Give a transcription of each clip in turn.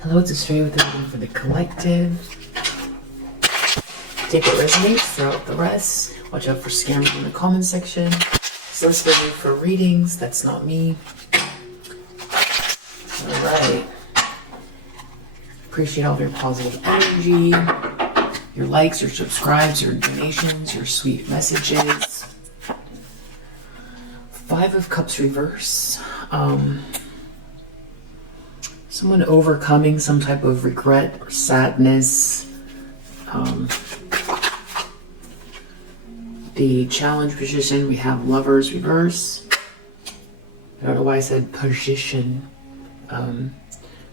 Hello, it's Australia with everything for the collective. Take what resonates, throw out the rest. Watch out for scammers in the comment section. Soliciting me for readings, that's not me. Alright. Appreciate all of your positive energy, your likes, your subscribes, your donations, your sweet messages. 5 of Cups reverse. Someone overcoming some type of regret or sadness. The challenge position, we have Lovers reverse. I don't know why I said position.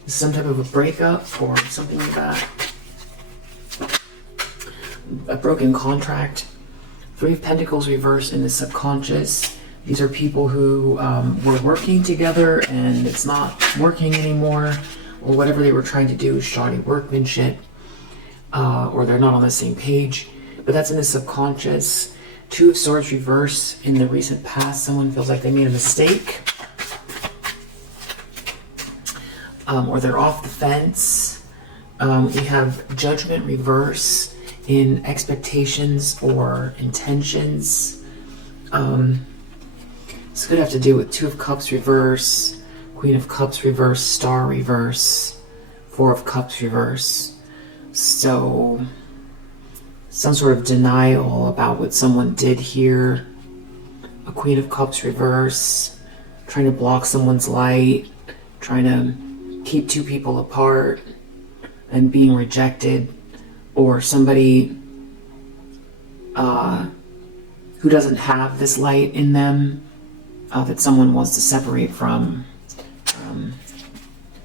Some type of a breakup or something like that. A broken contract. 3 of Pentacles reverse in the subconscious. These are people who were working together and it's not working anymore, or whatever they were trying to do is shoddy workmanship, or they're not on the same page. But that's in the subconscious. 2 of Swords reverse in the recent past. Someone feels like they made a mistake, or they're off the fence. We have Judgment reverse in expectations or intentions. This could have to do with 2 of Cups reverse, Queen of Cups reverse, Star reverse, 4 of Cups reverse. So some sort of denial about what someone did here. A Queen of Cups reverse, trying to block someone's light, trying to keep 2 people apart and being rejected, or somebody who doesn't have this light in them, that someone wants to separate from.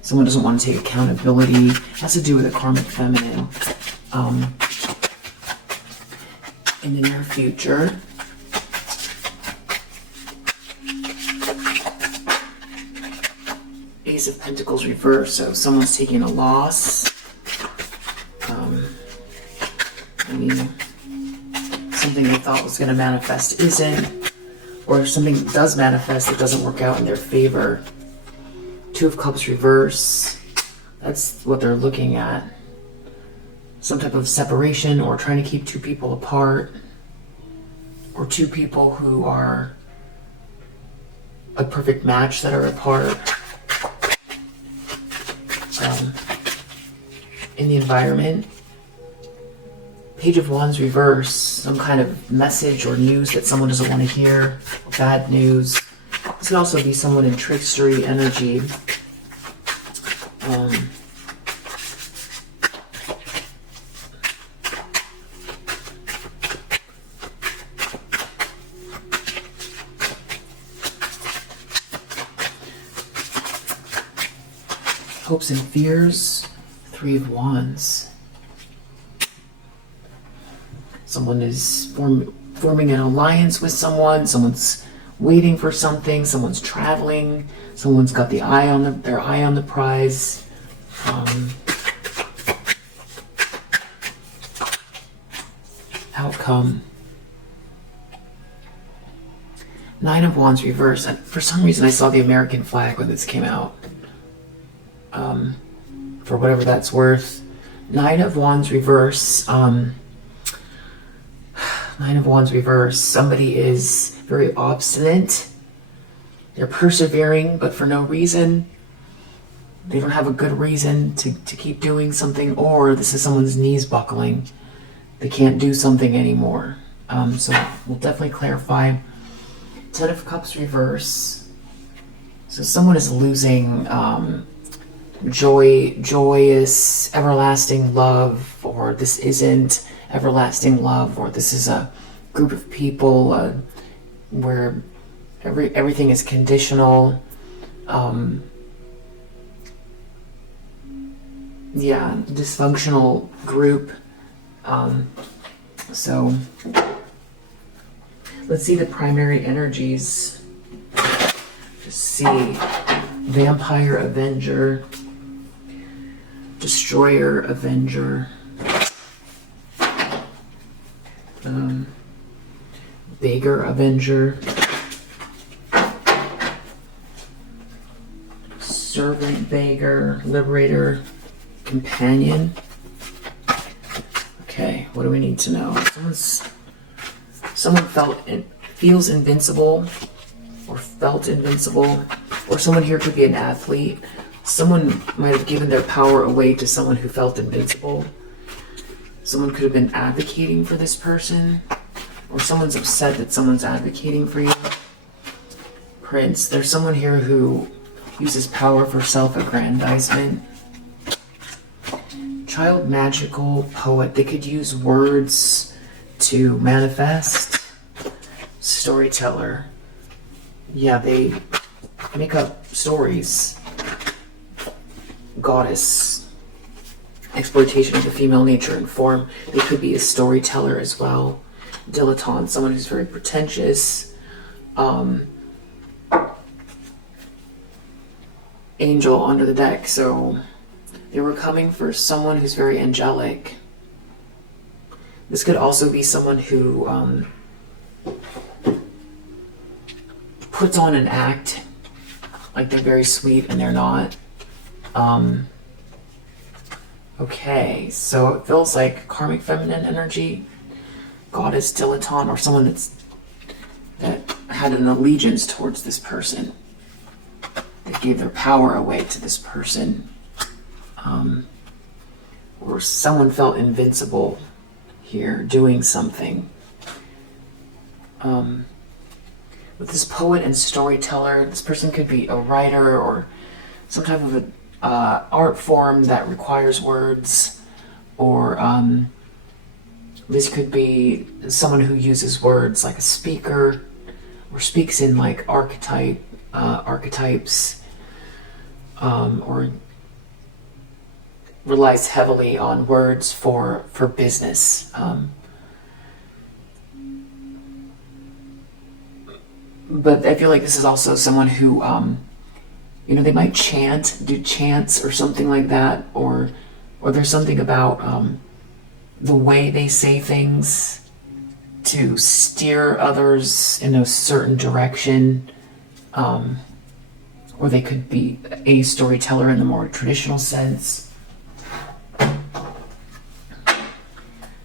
Someone doesn't want to take accountability. It has to do with a karmic feminine. In the near future. Ace of Pentacles reverse, so someone's taking a loss. Something they thought was going to manifest isn't, or if something does manifest, it doesn't work out in their favor. 2 of Cups reverse, that's what they're looking at. Some type of separation, or trying to keep 2 people apart, or 2 people who are a perfect match that are apart. In the environment, Page of Wands reverse, some kind of message or news that someone doesn't want to hear, bad news. This could also be someone in trickstery energy. Hopes and fears, 3 of Wands. Someone is forming an alliance with someone. Someone's waiting for something. Someone's traveling. Someone's got their eye on the prize. Outcome. 9 of Wands reverse. And for some reason, I saw the American flag when this came out. For whatever that's worth. 9 of Wands reverse. 9 of Wands reverse. Somebody is very obstinate. They're persevering, but for no reason. They don't have a good reason to keep doing something, or this is someone's knees buckling. They can't do something anymore. So we'll definitely clarify. 10 of Cups reverse. So someone is losing joyous, everlasting love, or this isn't everlasting love, or this is a group of people where everything is conditional. Dysfunctional group. So let's see the primary energies. Just see Vampire Avenger, Destroyer Avenger, Beggar Avenger, Servant Beggar, Liberator, companion. Okay, what do we need to know? Someone feels invincible, or felt invincible, or someone here could be an athlete. Someone might have given their power away to someone who felt invincible. Someone could have been advocating for this person, or someone's upset that someone's advocating for you. Prince, there's someone here who uses power for self-aggrandizement. Child, magical, poet, they could use words to manifest. Storyteller, yeah, they make up stories. Goddess, exploitation of the female nature and form. They could be a storyteller as well. Dilettante, someone who's very pretentious. Angel under the deck, so they were coming for someone who's very angelic. This could also be someone who puts on an act like they're very sweet and they're not. Okay, so it feels like karmic feminine energy, goddess, dilettante, or someone that had an allegiance towards this person, that gave their power away to this person, or someone felt invincible here doing something. With this poet and storyteller, this person could be a writer or some type of a art form that requires words, or this could be someone who uses words, like a speaker, or speaks in like archetypes, or relies heavily on words for business. But I feel like this is also someone who, they might do chants or something like that, or there's something about the way they say things to steer others in a certain direction, or they could be a storyteller in the more traditional sense.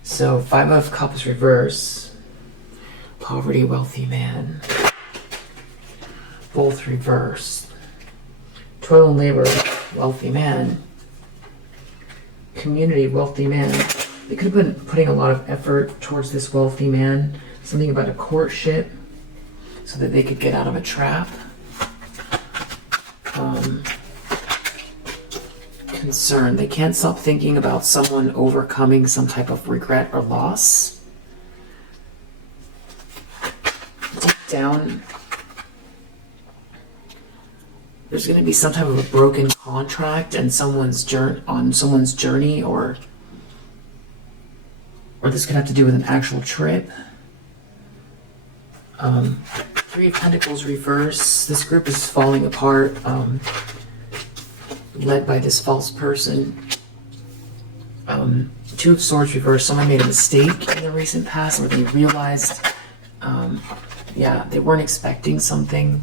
So 5 of Cups reverse, poverty, wealthy man, both reversed. Toil and labor, wealthy man. Community, wealthy man. They could have been putting a lot of effort towards this wealthy man. Something about a courtship, so that they could get out of a trap. Concern. They can't stop thinking about someone overcoming some type of regret or loss. Deep down, there's going to be some type of a broken contract and someone's journey, or this could have to do with an actual trip. 3 of Pentacles reverse. This group is falling apart, led by this false person. 2 of Swords reverse. Someone made a mistake in the recent past, or they realized, they weren't expecting something.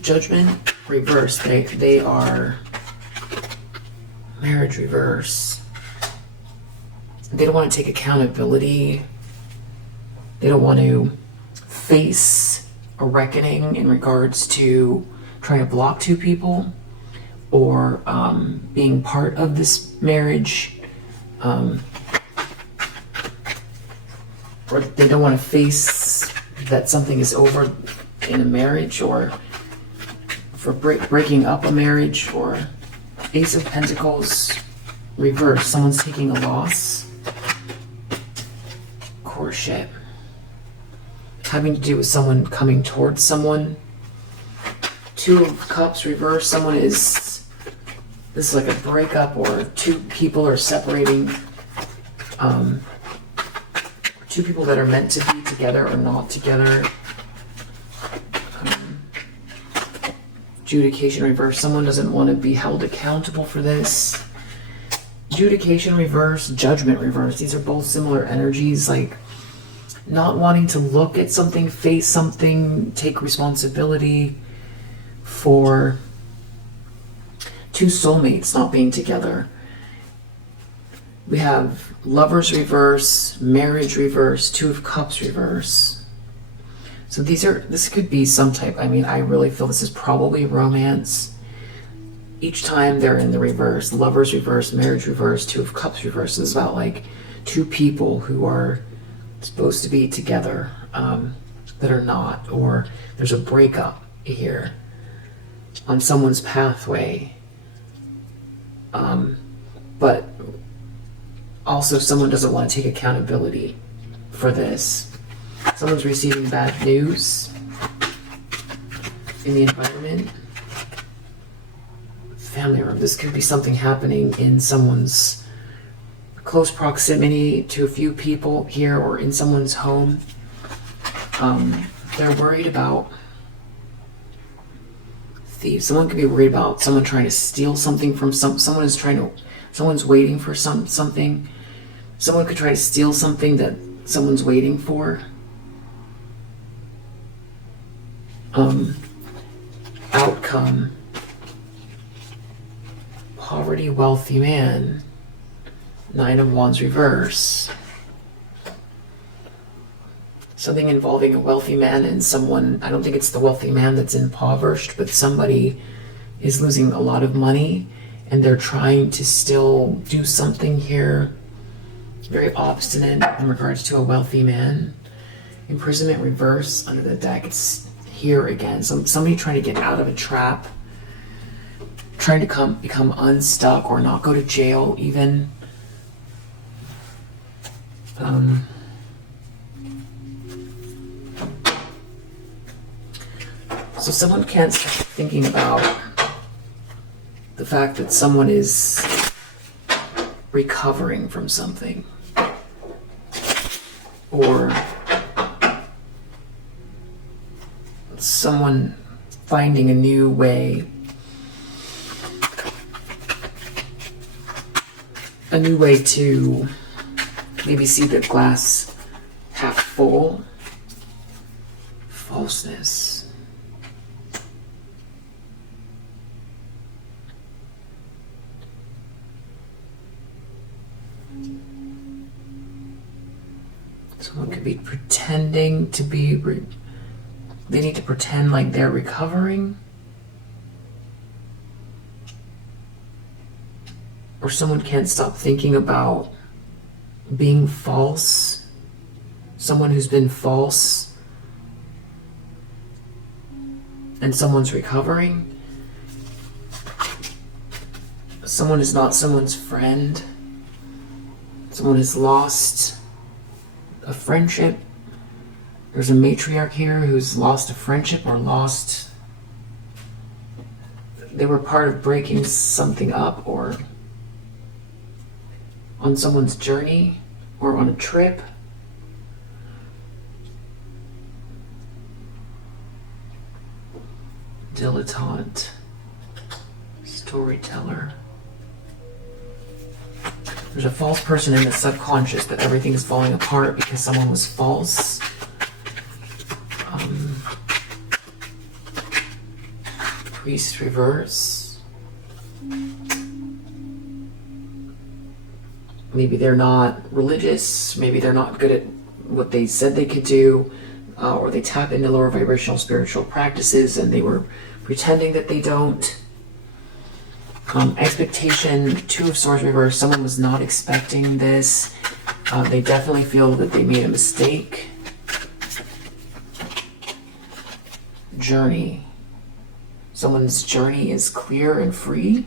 Judgment reverse. They are marriage reverse. They don't want to take accountability. They don't want to face a reckoning in regards to trying to block 2 people, or being part of this marriage, or they don't want to face that something is over in a marriage, or for breaking up a marriage. Or Ace of Pentacles reverse. Someone's taking a loss. Courtship, having to do with someone coming towards someone. 2 of Cups reverse. This is like a breakup, or 2 people are separating. 2 people that are meant to be together or not together. Adjudication reverse. Someone doesn't want to be held accountable for this. Adjudication reverse. Judgment reverse. These are both similar energies, like not wanting to look at something, face something, take responsibility for two soulmates not being together. We have Lovers reverse, Marriage reverse, Two of Cups reverse. So this could be some type, I mean, I really feel this is probably romance. Each time they're in the reverse, Lovers reverse, Marriage reverse, Two of Cups reverse. This is about like two people who are supposed to be together that are not, or there's a breakup here on someone's pathway. But also someone doesn't want to take accountability for this. Someone's receiving bad news in the environment. Family room. This could be something happening in someone's close proximity to a few people here, or in someone's home. They're worried about thieves. Someone could be worried about someone trying to steal something from someone's waiting for something. Someone could try to steal something that someone's waiting for. Outcome. Poverty, wealthy man. Nine of Wands reverse. Something involving a wealthy man and someone, I don't think it's the wealthy man that's impoverished, but somebody is losing a lot of money and they're trying to still do something here. Very obstinate in regards to a wealthy man. Imprisonment reverse under the deck. It's here again. Somebody trying to get out of a trap. Trying to become unstuck or not go to jail even. So someone can't stop thinking about the fact that someone is recovering from something, or someone finding a new way to maybe see the glass half full. Falseness. Someone could be pretending to be, they need to pretend like they're recovering. Or someone can't stop thinking about being false. Someone who's been false and someone's recovering. Someone is not someone's friend. Someone has lost a friendship. There's a matriarch here who's lost a friendship or they were part of breaking something up, or on someone's journey or on a trip. Dilettante. Storyteller. There's a false person in the subconscious that everything is falling apart because someone was false. Priest reverse. Maybe they're not religious. Maybe they're not good at what they said they could do. Or they tap into lower vibrational spiritual practices and they were pretending that they don't. Expectation, Two of Swords reverse. Someone was not expecting this. They definitely feel that they made a mistake. Journey. Someone's journey is clear and free.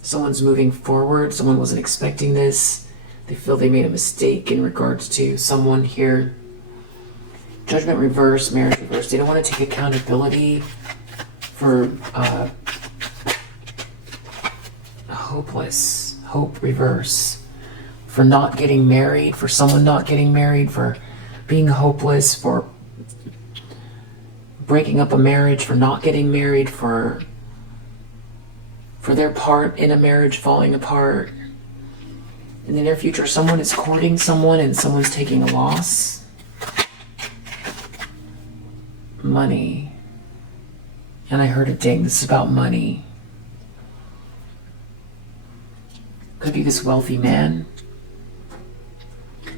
Someone's moving forward. Someone wasn't expecting this. They feel they made a mistake in regards to someone here. Judgment reverse, Marriage reverse. They don't want to take accountability for hope reverse, for not getting married, for someone not getting married, for being hopeless, for breaking up a marriage, for not getting married, for their part in a marriage falling apart. In the near future, someone is courting someone and someone's taking a loss. Money. And I heard a ding. This is about money. Could be this wealthy man.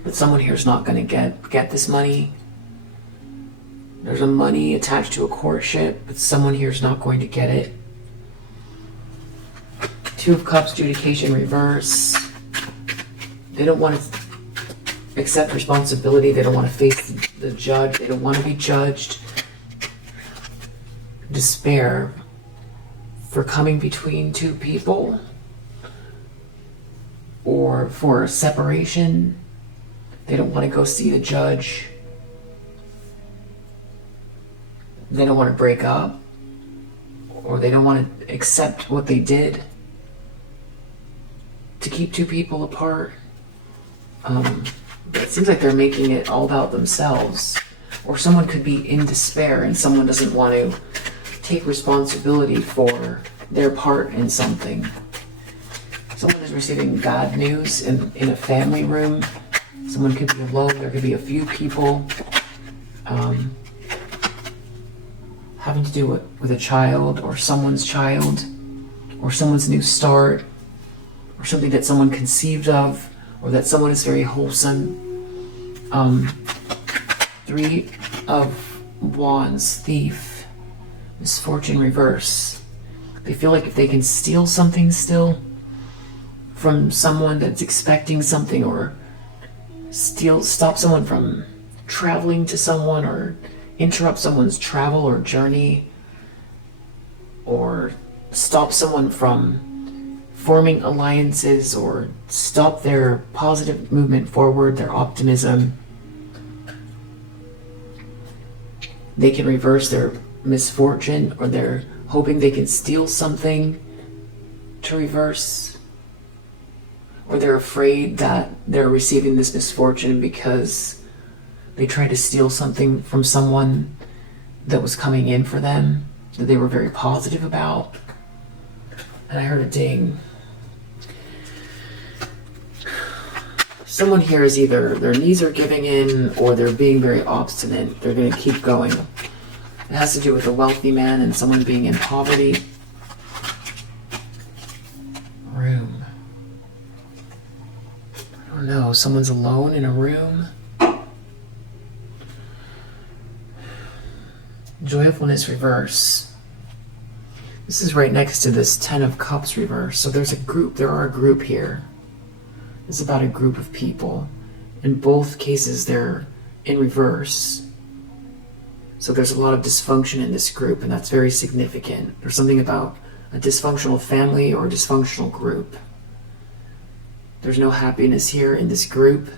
But someone here is not going to get this money. There's a money attached to a courtship, but someone here is not going to get it. Two of Cups, adjudication reverse. They don't want to accept responsibility. They don't want to face the judge. They don't want to be judged. Despair for coming between two people, or for separation. They don't want to go see the judge. They don't want to break up, or they don't want to accept what they did to keep two people apart. It seems like they're making it all about themselves. Or someone could be in despair and someone doesn't want to take responsibility for their part in something. Someone is receiving bad news in a family room. Someone could be alone. There could be a few people having to do with a child or someone's child or someone's new start or something that someone conceived of or that someone is very wholesome. Three of Wands, Thief, Misfortune reverse. They feel like if they can steal something still from someone that's expecting something, or stop someone from traveling to someone, or interrupt someone's travel or journey, or stop someone from forming alliances, or stop their positive movement forward, their optimism. They can reverse their misfortune, or they're hoping they can steal something to reverse, or they're afraid that they're receiving this misfortune because they tried to steal something from someone that was coming in for them, that they were very positive about. And I heard a ding. Someone here is either their knees are giving in or they're being very obstinate. They're going to keep going. It has to do with a wealthy man and someone being in poverty. Room. I don't know. Someone's alone in a room. Joyfulness reverse. This is right next to this Ten of Cups reverse. So there's a group. There are a group here. It's about a group of people. In both cases, they're in reverse. So there's a lot of dysfunction in this group, and that's very significant. There's something about a dysfunctional family or a dysfunctional group. There's no happiness here in this group.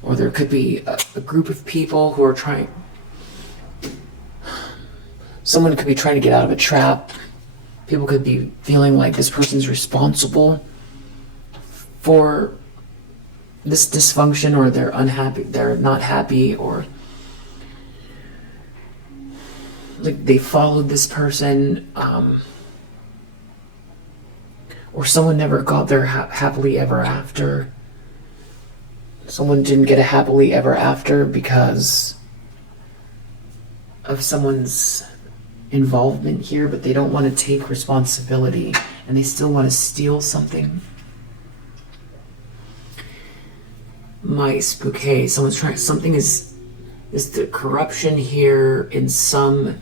Or there could be a group of people who are trying... Someone could be trying to get out of a trap. People could be feeling like this person's responsible for this dysfunction, or they're unhappy, they're not happy, or like they followed this person, or someone never got their happily ever after. Someone didn't get a happily ever after because of someone's involvement here, but they don't want to take responsibility and they still want to steal something. Mice, bouquet, someone's trying, something is the corruption here in some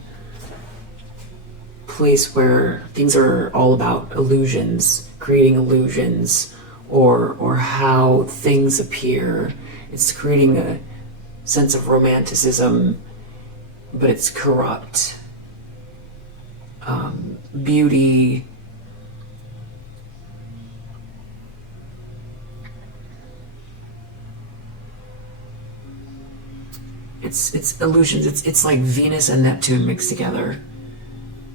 place where things are all about illusions, creating illusions, or how things appear. It's creating a sense of romanticism, but it's corrupt. Beauty, it's illusions. It's like Venus and Neptune mixed together.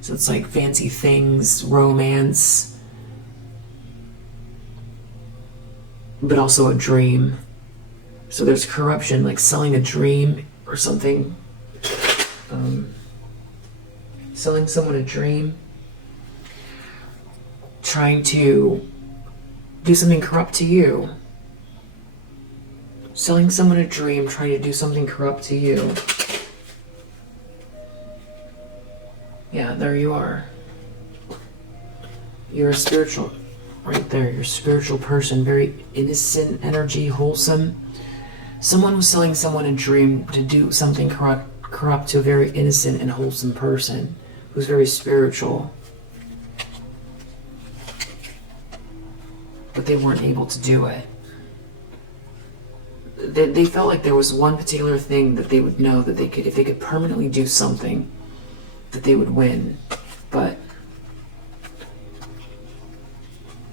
So it's like fancy things, romance, but also a dream. So there's corruption, like selling a dream or something. Selling someone a dream. Trying to do something corrupt to you. Selling someone a dream, trying to do something corrupt to you. Yeah, there you are. You're a spiritual... right there, your spiritual person, very innocent energy, wholesome. Someone was selling someone a dream to do something corrupt to a very innocent and wholesome person who's very spiritual. But they weren't able to do it. They felt like there was one particular thing that they would know that they could, if they could permanently do something, that they would win. But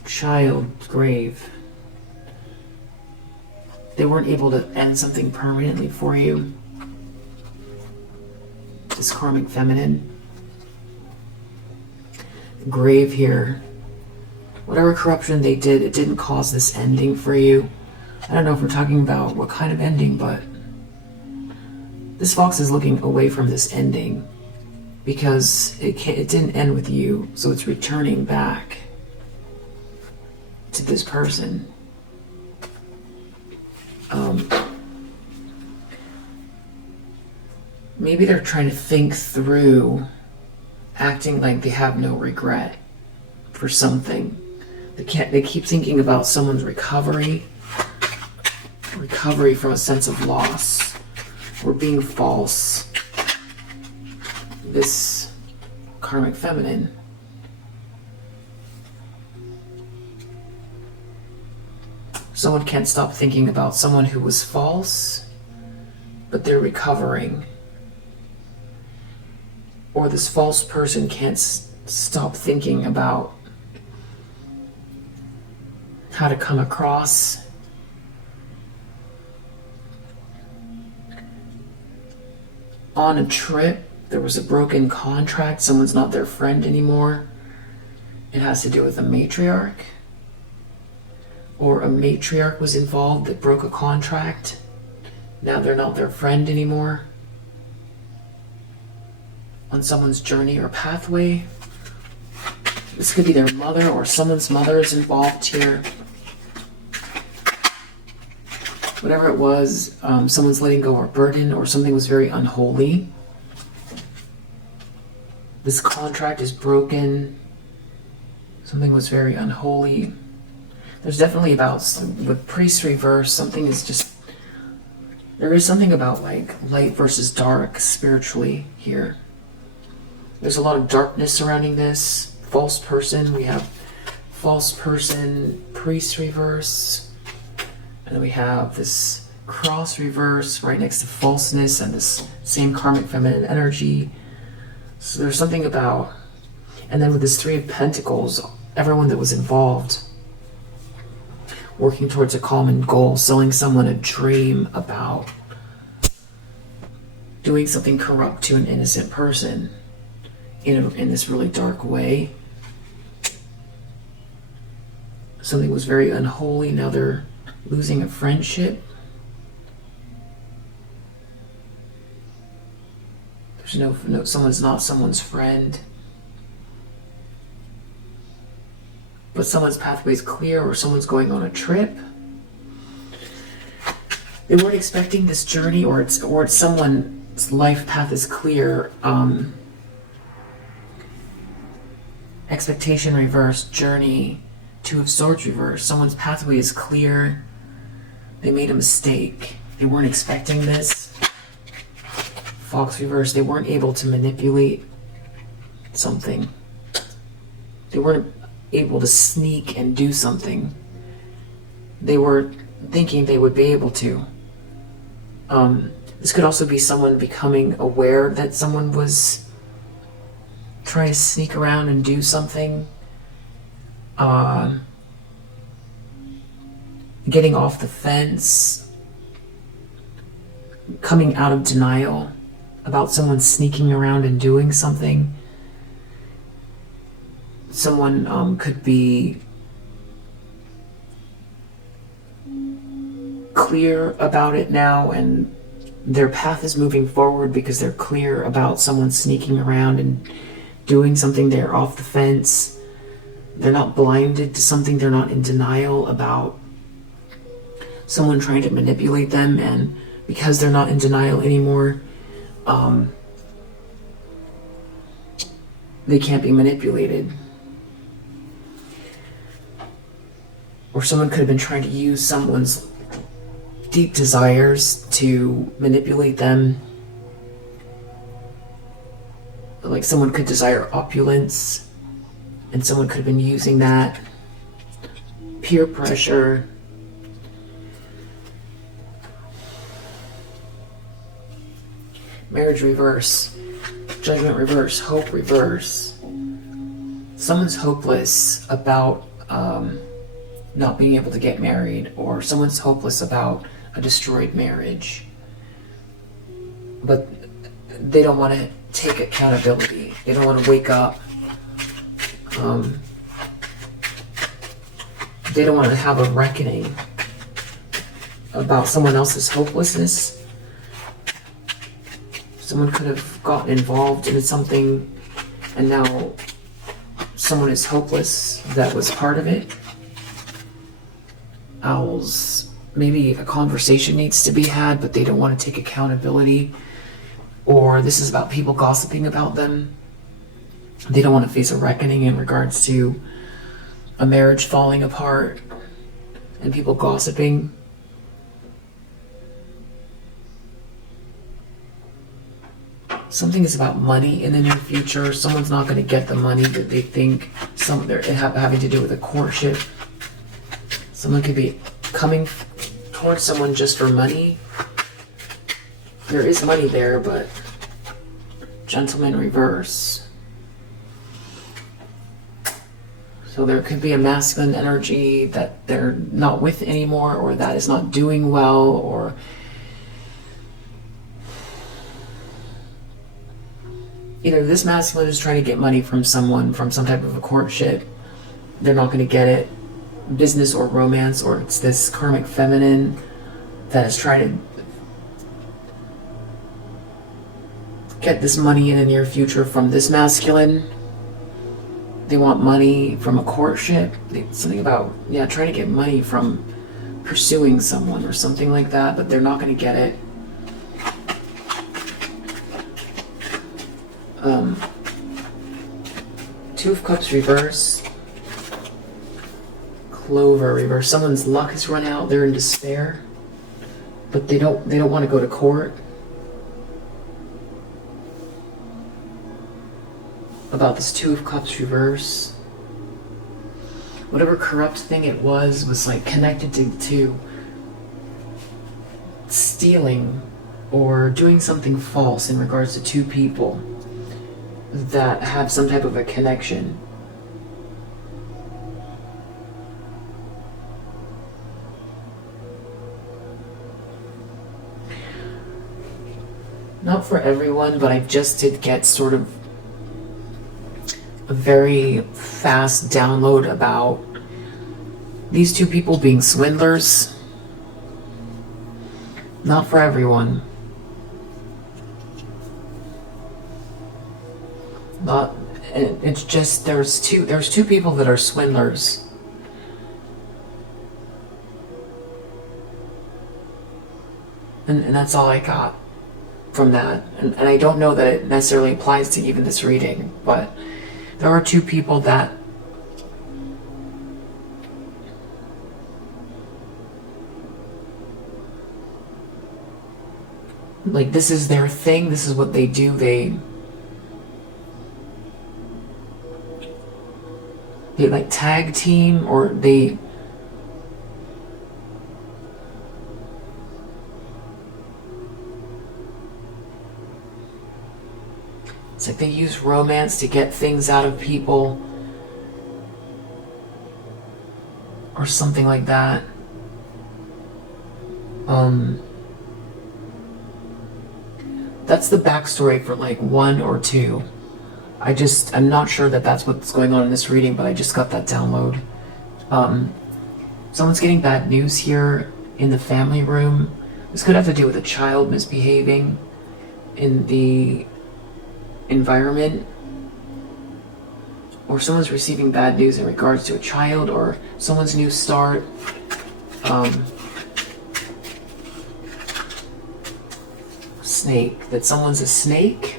child, grave, they weren't able to end something permanently for you. This karmic feminine. Grave here. Whatever corruption they did, it didn't cause this ending for you. I don't know if we're talking about what kind of ending, but this fox is looking away from this ending because it didn't end with you, so it's returning back to this person. Maybe they're trying to think through acting like they have no regret for something. They keep thinking about someone's recovery from a sense of loss or being false. This karmic feminine. Someone can't stop thinking about someone who was false, but they're recovering. Or this false person can't stop thinking about how to come across. On a trip, there was a broken contract. Someone's not their friend anymore. It has to do with a matriarch. Or a matriarch was involved that broke a contract. Now they're not their friend anymore. On someone's journey or pathway. This could be their mother or someone's mother is involved here. Whatever it was, someone's letting go of a burden or something was very unholy. This contract is broken. Something was very unholy. There's definitely about, with priest reverse, something is just, there is something about like light versus dark spiritually here. There's a lot of darkness surrounding this. False person, we have false person, priest reverse. And then we have this cross reverse right next to falseness and this same karmic feminine energy. So there's something about, and then with this Three of Pentacles, everyone that was involved working towards a common goal, selling someone a dream about doing something corrupt to an innocent person in this really dark way. Something was very unholy, now they're losing a friendship. There's no someone's not someone's friend. But someone's pathway is clear or someone's going on a trip. They weren't expecting this journey or it's someone's life path is clear. Expectation reverse, journey, Two of Swords reverse. Someone's pathway is clear. They made a mistake. They weren't expecting this. Fox reverse, they weren't able to manipulate something. They weren't able to sneak and do something. They were thinking they would be able to. This could also be someone becoming aware that someone was trying to sneak around and do something. Getting off the fence. Coming out of denial about someone sneaking around and doing something. Someone could be clear about it now and their path is moving forward because they're clear about someone sneaking around and doing something. They're off the fence. They're not blinded to something. They're not in denial about someone trying to manipulate them, and because they're not in denial anymore, they can't be manipulated. or someone could have been trying to use someone's deep desires to manipulate them. Like someone could desire opulence, and someone could have been using that. Peer pressure. Marriage reverse. Judgment reverse. Hope reverse. Someone's hopeless about not being able to get married, or someone's hopeless about a destroyed marriage. But they don't want to take accountability. They don't want to wake up. They don't want to have a reckoning about someone else's hopelessness. Someone could have gotten involved in something and now someone is hopeless that was part of it. Owls. Maybe a conversation needs to be had, but they don't want to take accountability. Or this is about people gossiping about them. They don't want to face a reckoning in regards to a marriage falling apart and people gossiping. Something is about money in the near future. Someone's not going to get the money that they think. They're having to do with a courtship. Someone could be coming towards someone just for money. There is money there, but gentleman reverse. So there could be a masculine energy that they're not with anymore, or that is not doing well, or either this masculine is trying to get money from someone from some type of a courtship. They're not going to get it. Business or romance, or it's this karmic feminine that is trying to get this money in the near future from this masculine. They want money from a courtship. Something about, trying to get money from pursuing someone or something like that, but they're not going to get it. Two of Cups reverse. Clover reverse. Someone's luck has run out. They're in despair, but they don't want to go to court about this Two of Cups reverse. Whatever corrupt thing it was like connected to stealing or doing something false in regards to two people that have some type of a connection. Not for everyone, but I just did get sort of a very fast download about these two people being swindlers. Not for everyone. It's just there's two people that are swindlers. And that's all I got from that. And I don't know that it necessarily applies to even this reading, but there are two people that like this is their thing, this is what they do, they like tag team, or they it's like they use romance to get things out of people or something like that. That's the backstory for like one or two. I'm not sure that that's what's going on in this reading, but I just got that download. Someone's getting bad news here in the family room. This could have to do with a child misbehaving in the environment, or someone's receiving bad news in regards to a child or someone's new start. Snake, that someone's a snake.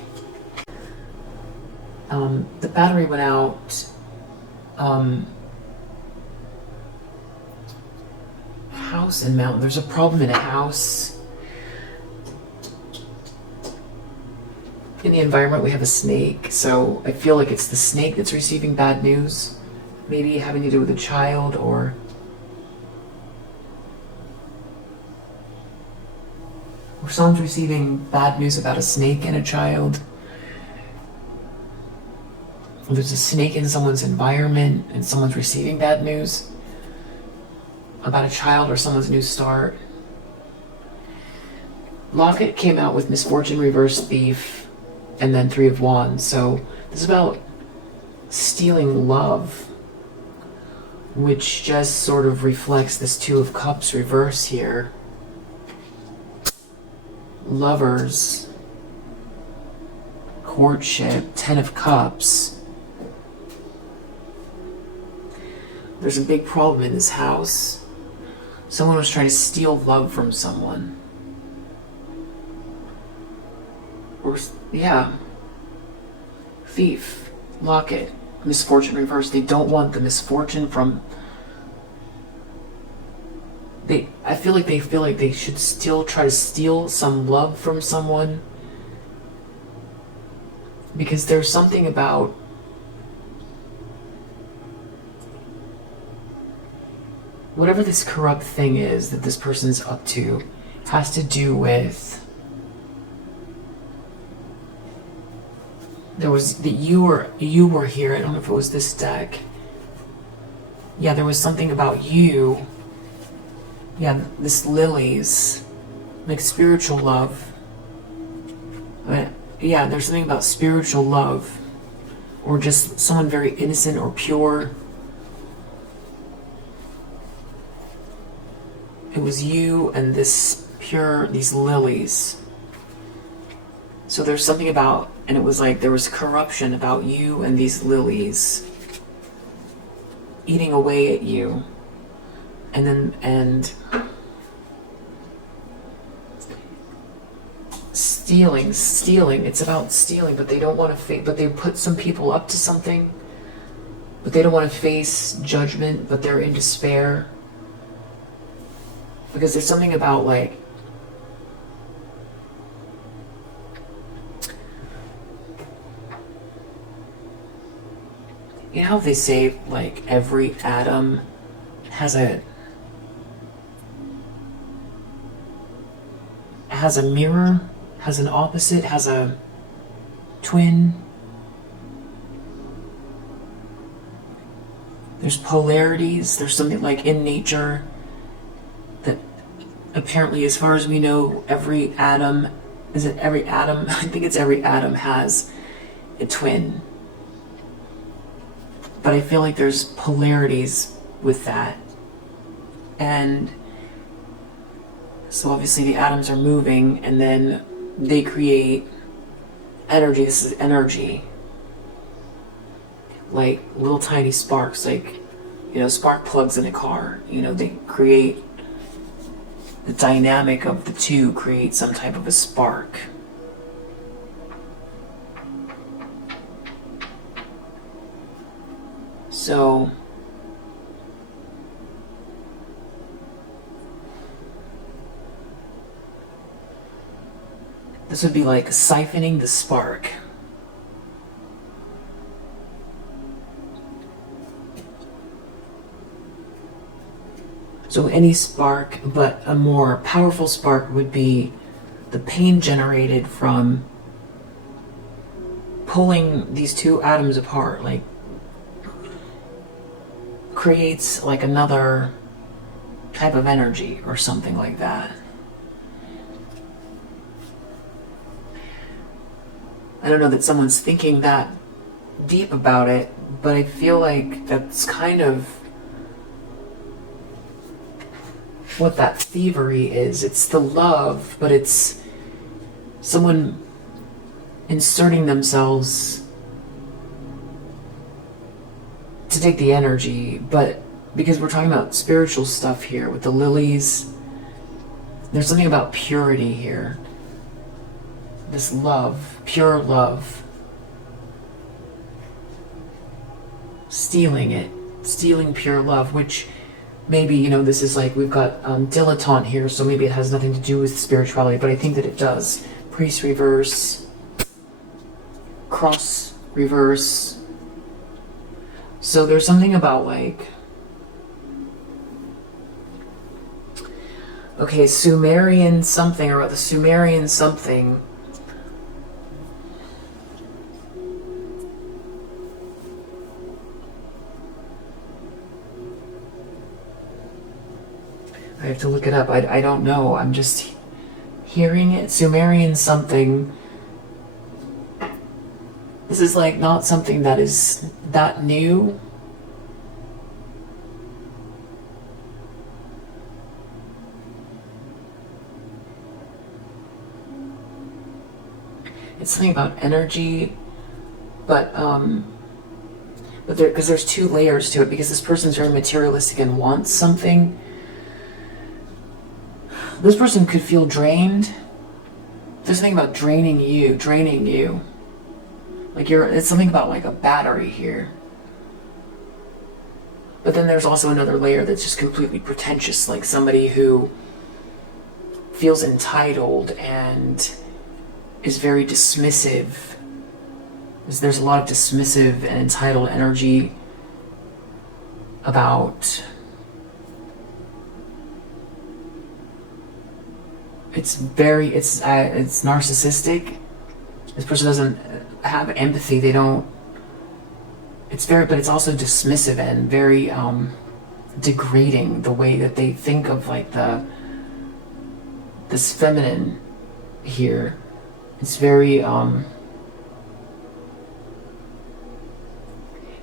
The battery went out. house and mountain. There's a problem in a house. In the environment, we have a snake, so I feel like it's the snake that's receiving bad news. Maybe having to do with a child, or someone's receiving bad news about a snake and a child. Or there's a snake in someone's environment and someone's receiving bad news about a child or someone's new start. Locket came out with misfortune, reverse, thief, and then 3 of Wands. So this is about stealing love, which just sort of reflects this 2 of Cups reverse here. Lovers, courtship, 10 of Cups. There's a big problem in this house. Someone was trying to steal love from someone. Or, yeah. Thief, locket, misfortune reverse. They don't want the misfortune from... I feel like they should still try to steal some love from someone. Because there's something about... whatever this corrupt thing is that this person's up to has to do with... There was that you were here. I don't know if it was this deck. Yeah, there was something about you. Yeah, this lilies, like spiritual love. Yeah, there's something about spiritual love, or just someone very innocent or pure. It was you and this pure, these lilies. So there's something about, and it was like there was corruption about you and these lilies eating away at you. And stealing, it's about stealing, but they don't want to but they put some people up to something, but they don't want to face judgment, but they're in despair. Because there's something about like, you know how they say like every atom has a mirror, has an opposite, has a twin. There's polarities. There's something like in nature that apparently, as far as we know, every atom, is it every atom? I think it's every atom has a twin. But I feel like there's polarities with that. And so obviously the atoms are moving, and then they create energy. This is energy. Like little tiny sparks, like, you know, spark plugs in a car. You know, they create, the dynamic of the two create some type of a spark. So this would be like siphoning the spark. So any spark, but a more powerful spark would be the pain generated from pulling these two atoms apart, like creates like another type of energy or something like that. I don't know that someone's thinking that deep about it, but I feel like that's kind of what that thievery is. It's the love, but it's someone inserting themselves to take the energy. But because we're talking about spiritual stuff here with the lilies, there's something about purity here. This love, pure love. Stealing it, stealing pure love, which maybe, you know, this is like, we've got dilettante here, so maybe it has nothing to do with spirituality, but I think that it does. Priest reverse, cross reverse. So there's something about like, okay, Sumerian something, or the Sumerian something. I have to look it up. I don't know. I'm just hearing it. Sumerian something. This is like not something that is that new. It's something about energy, but there, because there's two layers to it, because this person's very materialistic and wants something. This person could feel drained. There's something about draining you. Like it's something about like a battery here. But then there's also another layer that's just completely pretentious, like somebody who feels entitled and is very dismissive. There's a lot of dismissive and entitled energy about. It's narcissistic. This person doesn't have empathy. They don't. But it's also dismissive and very degrading, the way that they think of like this feminine here. It's very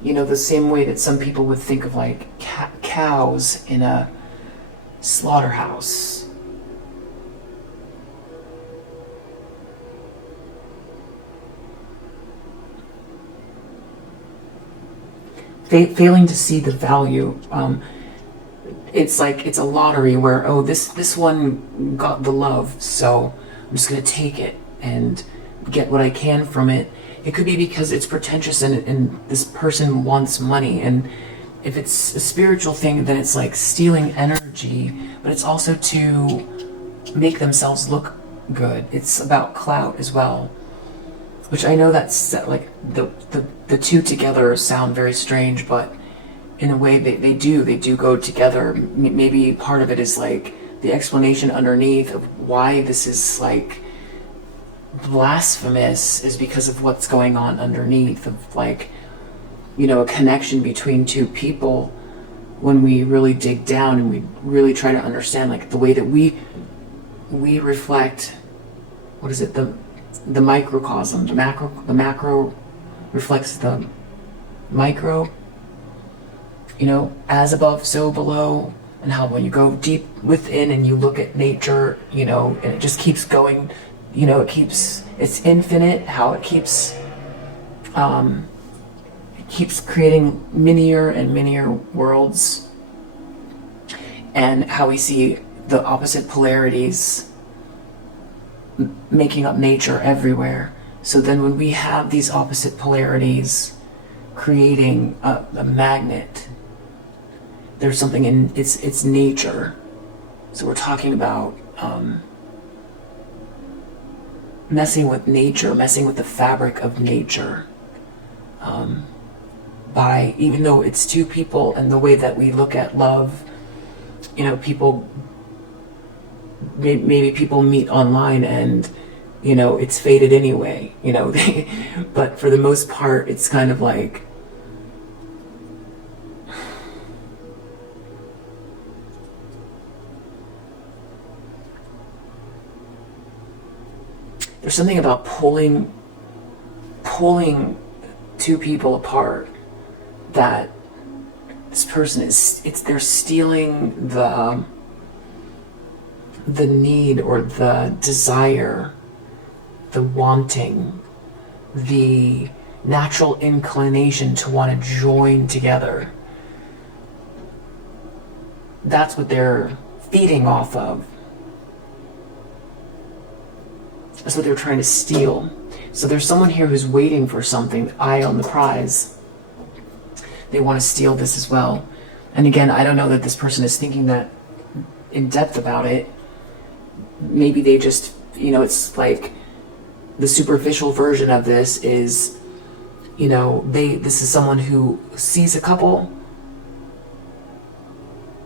you know, the same way that some people would think of like cows in a slaughterhouse. Failing to see the value. It's like it's a lottery where, oh, this one got the love, so I'm just gonna take it and get what I can from it. It could be because it's pretentious and this person wants money, and if it's a spiritual thing, then it's like stealing energy, but it's also to make themselves look good. It's about clout as well, which I know that's like the two together sound very strange, but in a way they do go together. Maybe part of it is like the explanation underneath of why this is like blasphemous is because of what's going on underneath of like, you know, a connection between two people. When we really dig down and we really try to understand like the way that we reflect, what is it, the microcosm, the macro reflects the micro, you know, as above so below, and how when you go deep within and you look at nature, you know, and it just keeps going, you know, it's infinite, how it keeps creating minier and minier worlds, and how we see the opposite polarities making up nature everywhere. So then when we have these opposite polarities creating a magnet, there's something in it's nature. So we're talking about messing with nature, messing with the fabric of nature, by, even though it's two people and the way that we look at love, you know, maybe people meet online and, you know, it's faded anyway, you know, but for the most part, it's kind of like, there's something about pulling two people apart, that this person they're stealing the need or the desire, the wanting, the natural inclination to want to join together. That's what they're feeding off of. That's what they're trying to steal. So there's someone here who's waiting for something, eye on the prize. They want to steal this as well. And again, I don't know that this person is thinking that in depth about it. Maybe they just, it's like the superficial version of this is, this is someone who sees a couple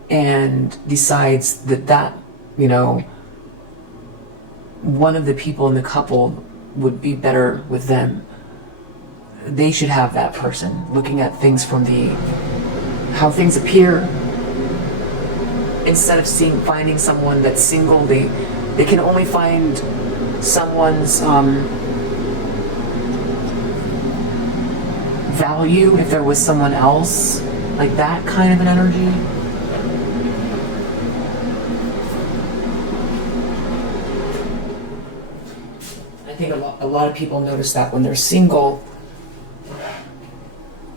and decides that one of the people in the couple would be better with them. They should have that person, looking at things from how things appear, instead of finding someone that's single. They can only find someone's value if there was someone else, like that kind of an energy. I think a lot of people notice that when they're single.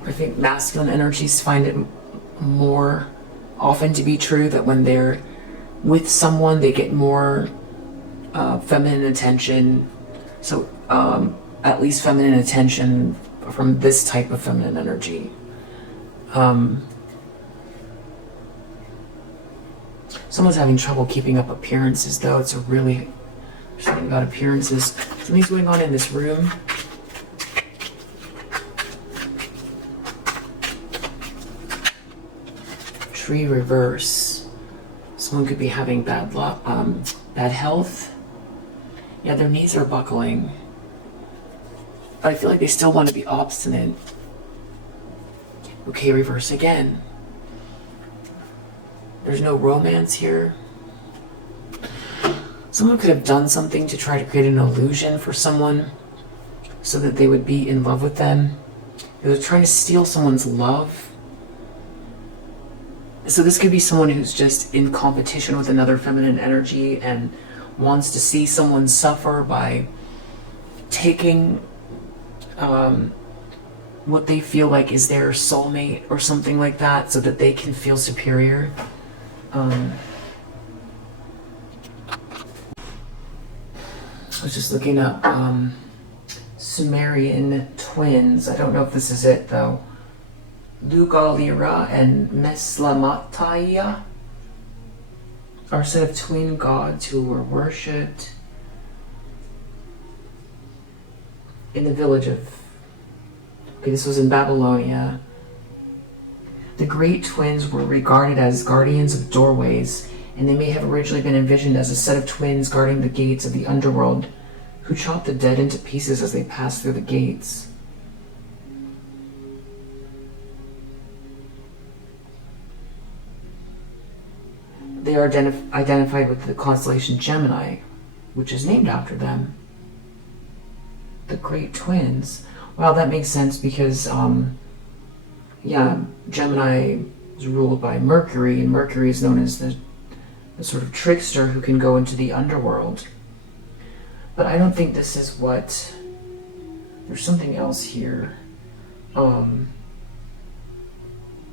I think masculine energies find it more often to be true that when they're with someone, they get more feminine attention. So at least feminine attention from this type of feminine energy. Someone's having trouble keeping up appearances, though. It's something about appearances. Something's going on in this room. Tree reverse. Someone could be having bad health. Yeah, their knees are buckling. But I feel like they still want to be obstinate. Okay, reverse again. There's no romance here. Someone could have done something to try to create an illusion for someone so that they would be in love with them. They're trying to steal someone's love. So this could be someone who's just in competition with another feminine energy and wants to see someone suffer by taking what they feel like is their soulmate or something like that so that they can feel superior. I was just looking up Sumerian twins. I don't know if this is it though. Lugalira and Meslamataya are a set of twin gods who were worshipped in the village of... Okay, this was in Babylonia. The great twins were regarded as guardians of doorways, and they may have originally been envisioned as a set of twins guarding the gates of the underworld, who chopped the dead into pieces as they passed through the gates. They are identified with the constellation Gemini, which is named after them. The Great Twins. Well, that makes sense because, Gemini is ruled by Mercury, and Mercury is known as the sort of trickster who can go into the underworld. But I don't think this is what... There's something else here.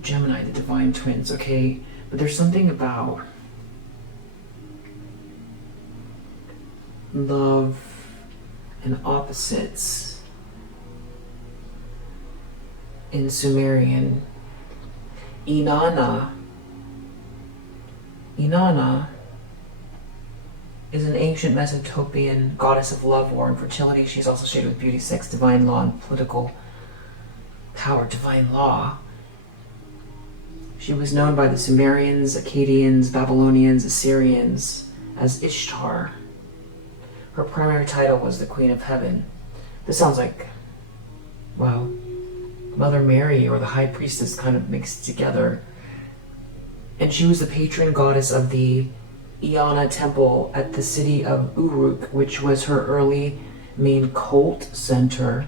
Gemini, the Divine Twins, okay. But there's something about love and opposites in Sumerian. Inanna is an ancient Mesopotamian goddess of love, war, and fertility. She's also associated with beauty, sex, divine law, and political power, divine law. She was known by the Sumerians, Akkadians, Babylonians, Assyrians as Ishtar. Her primary title was the Queen of Heaven. This sounds like, well, Mother Mary or the High Priestess kind of mixed together. And she was the patron goddess of the Iana temple at the city of Uruk, which was her early main cult center.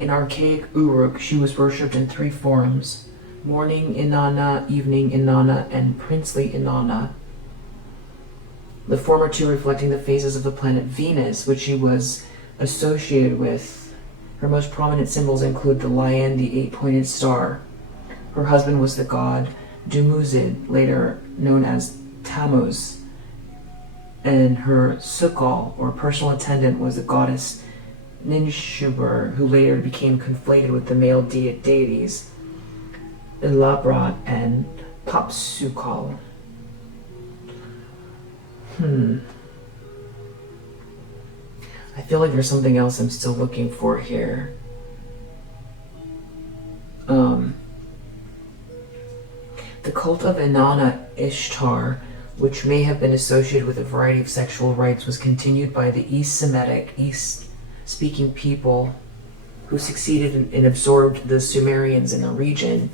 In archaic Uruk, she was worshipped in three forms: morning Inanna, evening Inanna, and princely Inanna. The former two reflecting the phases of the planet Venus, which she was associated with. Her most prominent symbols include the lion, the eight-pointed star. Her husband was the god Dumuzid, later known as Tammuz, and her Sukal, or personal attendant, was the goddess Ninshubur, who later became conflated with the male deities Elabrat and Popsicle. I feel like there's something else I'm still looking for here. The cult of Inanna Ishtar, which may have been associated with a variety of sexual rites, was continued by the East Semitic, East-speaking people who succeeded and absorbed the Sumerians in the region.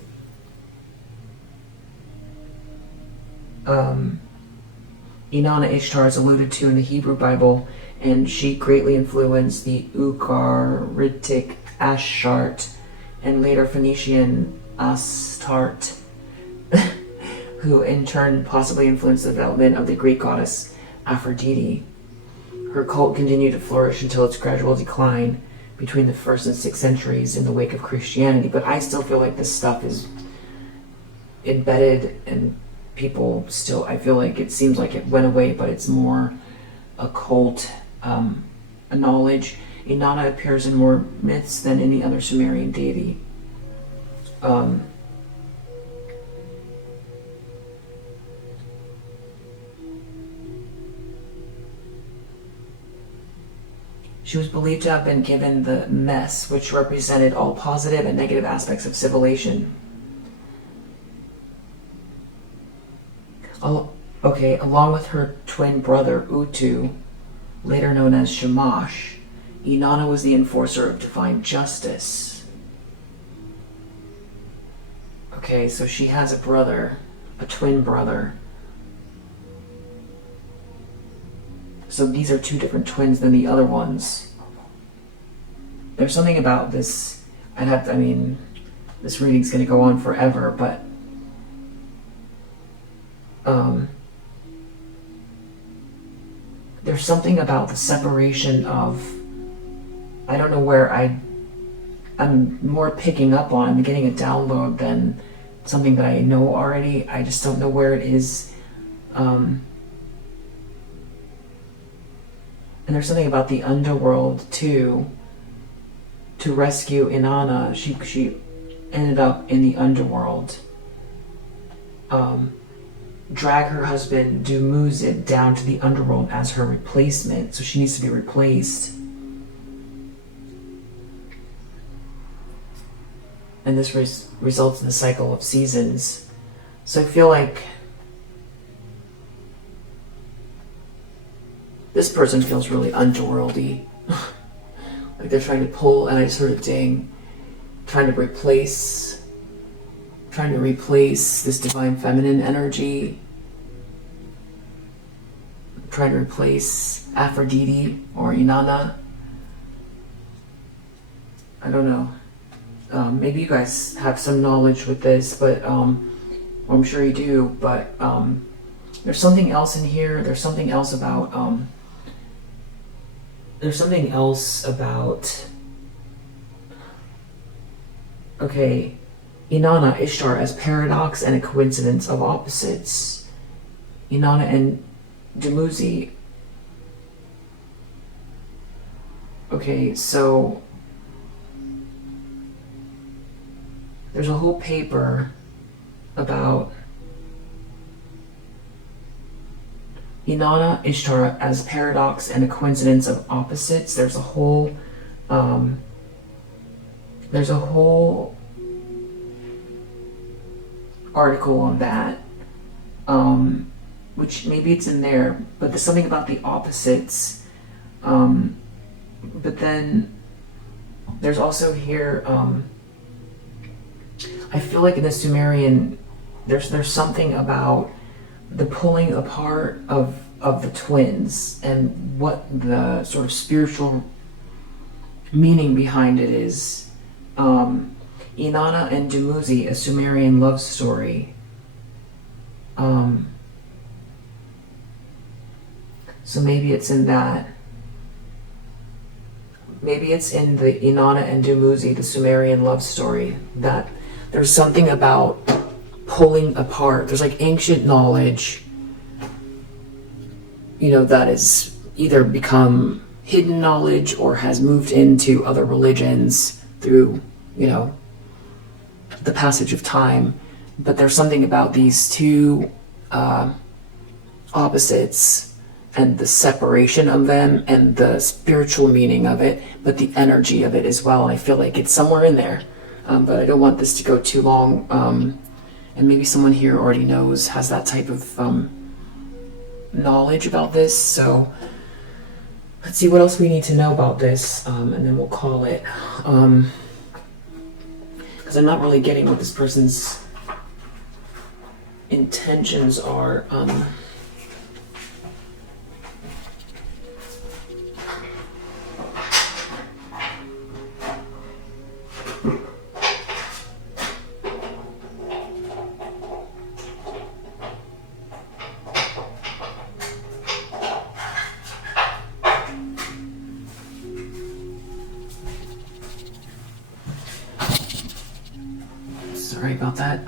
Inanna Ishtar is alluded to in the Hebrew Bible, and she greatly influenced the Ugaritic Ashart and later Phoenician Astarte, who in turn possibly influenced the development of the Greek goddess Aphrodite. Her cult continued to flourish until its gradual decline between the 1st and 6th centuries in the wake of Christianity, but I still feel like this stuff is embedded and people still, I feel like it seems like it went away, but it's more occult knowledge. Inanna appears in more myths than any other Sumerian deity. She was believed to have been given the mess, which represented all positive and negative aspects of civilization. Along with her twin brother Utu, later known as Shamash, Inanna was the enforcer of divine justice. Okay, so she has a brother, a twin brother. So these are two different twins than the other ones. There's something about this, this reading's going to go on forever, but there's something about the separation of, I don't know where I'm more picking up on, I'm getting a download than something that I know already. I just don't know where it is. And there's something about the underworld too. To rescue Inanna, she ended up in the underworld. Drag her husband Dumuzid down to the underworld as her replacement, so she needs to be replaced. And this results in a cycle of seasons. So I feel like this person feels really underworldy. Like they're trying to pull, and I just heard a ding, trying to replace this divine feminine energy, trying to replace Aphrodite or Inanna. I don't know. Maybe you guys have some knowledge with this, but I'm sure you do. But there's something else in here. There's something else about. Okay, Inanna Ishtar as paradox and a coincidence of opposites. Inanna and Dumuzi. Okay, so there's a whole paper about Inanna Ishtar as paradox and a coincidence of opposites. There's a whole article on that, which maybe it's in there, but there's something about the opposites. But then there's also here, I feel like in the Sumerian, there's something about the pulling apart of the twins and what the sort of spiritual meaning behind it is. Inanna and Dumuzi, a Sumerian love story. So maybe it's in that. Maybe it's in the Inanna and Dumuzi, the Sumerian love story, that there's something about pulling apart. There's like ancient knowledge, that is either become hidden knowledge or has moved into other religions through, the passage of time. but there's something about these two opposites and the separation of them and the spiritual meaning of it, but the energy of it as well. And I feel like it's somewhere in there, but I don't want this to go too long. And maybe someone here already knows, has that type of knowledge about this. So let's see what else we need to know about this, and then we'll call it. Because I'm not really getting what this person's intentions are. Sorry about that.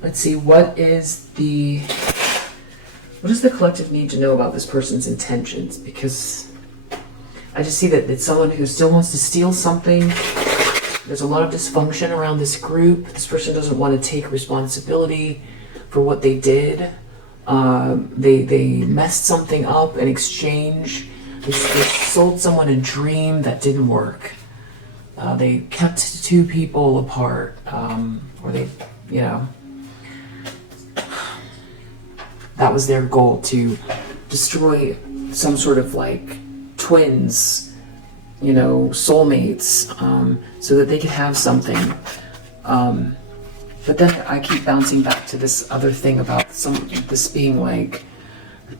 Let's see, what does the collective need to know about this person's intentions? Because I just see that it's someone who still wants to steal something. There's a lot of dysfunction around this group. This person doesn't want to take responsibility for what they did. They messed something up in exchange. They sold someone a dream that didn't work. They kept two people apart, or they, that was their goal, to destroy some sort of like twins, soulmates, so that they could have something. But then I keep bouncing back to this other thing about this being like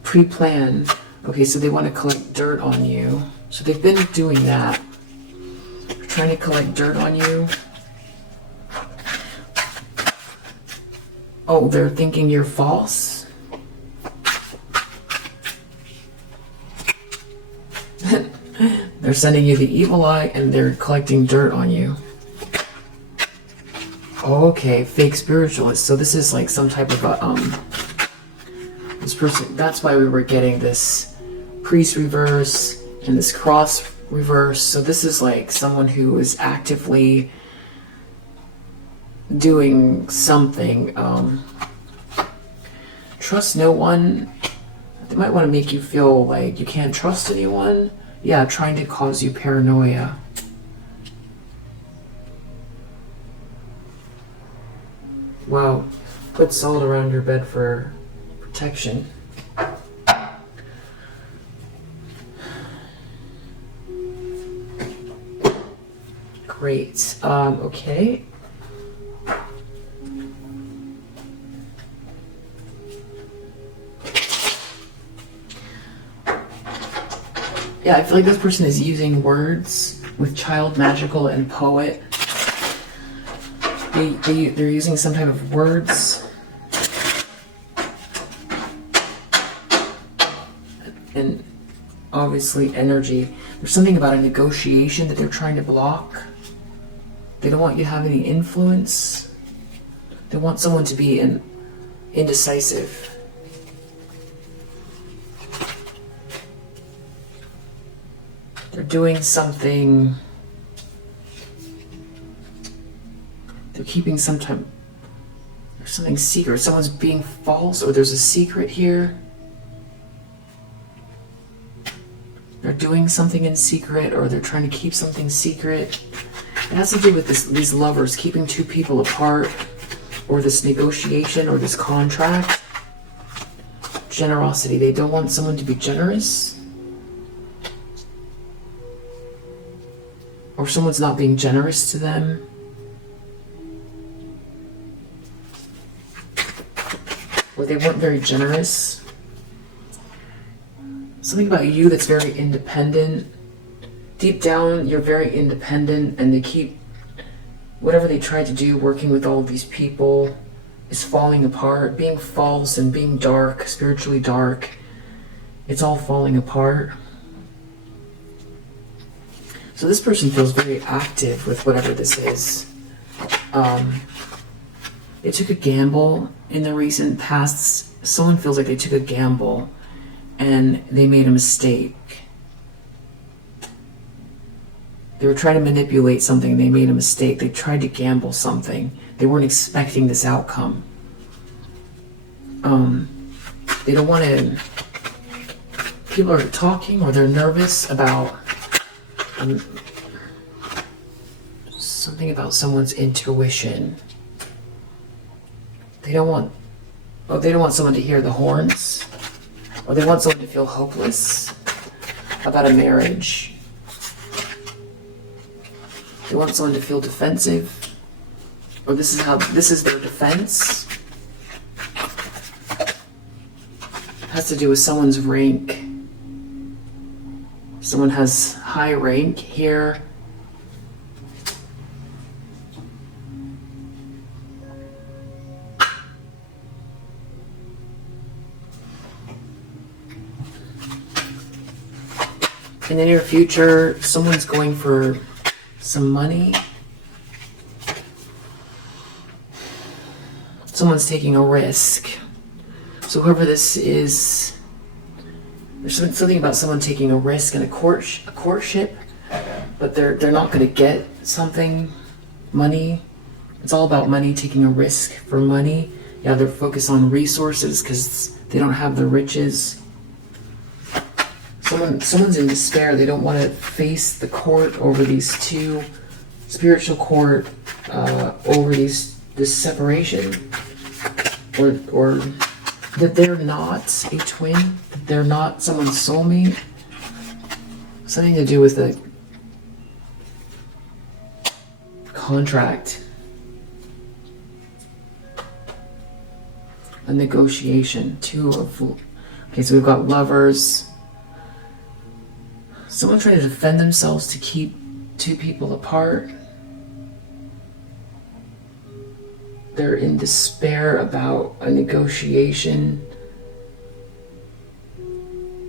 pre-planned. Okay, so they want to collect dirt on you. So they've been doing that. They're trying to collect dirt on you. Oh, they're thinking you're false? They're sending you the evil eye and they're collecting dirt on you. Okay, fake spiritualist. So this is like some type of a, this person, that's why we were getting this priest reverse and this cross reverse. So this is like someone who is actively doing something. Trust no one. They might want to make you feel like you can't trust anyone. Yeah, trying to cause you paranoia. Wow, put salt around your bed for protection. Great. Okay. Yeah, I feel like this person is using words with child, magical, and poet. They're using some type of words and obviously energy. There's something about a negotiation that they're trying to block. They don't want you to have any influence. They want someone to be indecisive. They're doing something. They're keeping there's something secret. Someone's being false, or there's a secret here. They're doing something in secret, or they're trying to keep something secret. It has to do with these lovers keeping two people apart, or this negotiation, or this contract. Generosity. They don't want someone to be generous. Or someone's not being generous to them. Or they weren't very generous. Something about you that's very independent. Deep down, you're very independent, and they keep, whatever they tried to do, working with all of these people, is falling apart, being false and being dark, spiritually dark. It's all falling apart. So this person feels very active with whatever this is. They took a gamble in the recent past. Someone feels like they took a gamble and they made a mistake. They were trying to manipulate something. They made a mistake. They tried to gamble something. They weren't expecting this outcome. They don't want to... People are talking or they're nervous about something about someone's intuition. They don't want someone to hear the horns, or they want someone to feel hopeless about a marriage. They want someone to feel defensive, or this is their defense. It has to do with someone's rank. Someone has high rank here. In the near future, someone's going for some money. Someone's taking a risk. So whoever this is, there's something about someone taking a risk in a courtship, but they're not going to get something, money. It's all about money, taking a risk for money. Yeah, they're focused on resources because they don't have the riches. Someone's in despair. They don't want to face the court over these two, spiritual court over this separation, or that they're not a twin, that they're not someone's soulmate. Something to do with the contract, a negotiation. Okay, so we've got Lovers. Someone trying to defend themselves to keep two people apart. They're in despair about a negotiation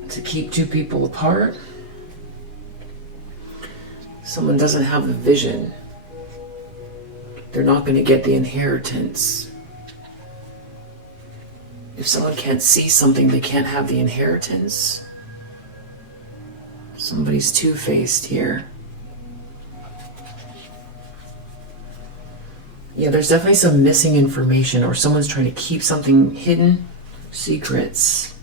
to keep two people apart. Someone doesn't have the vision. They're not going to get the inheritance. If someone can't see something, they can't have the inheritance. Somebody's two-faced here. Yeah, there's definitely some missing information, or someone's trying to keep something hidden. Secrets.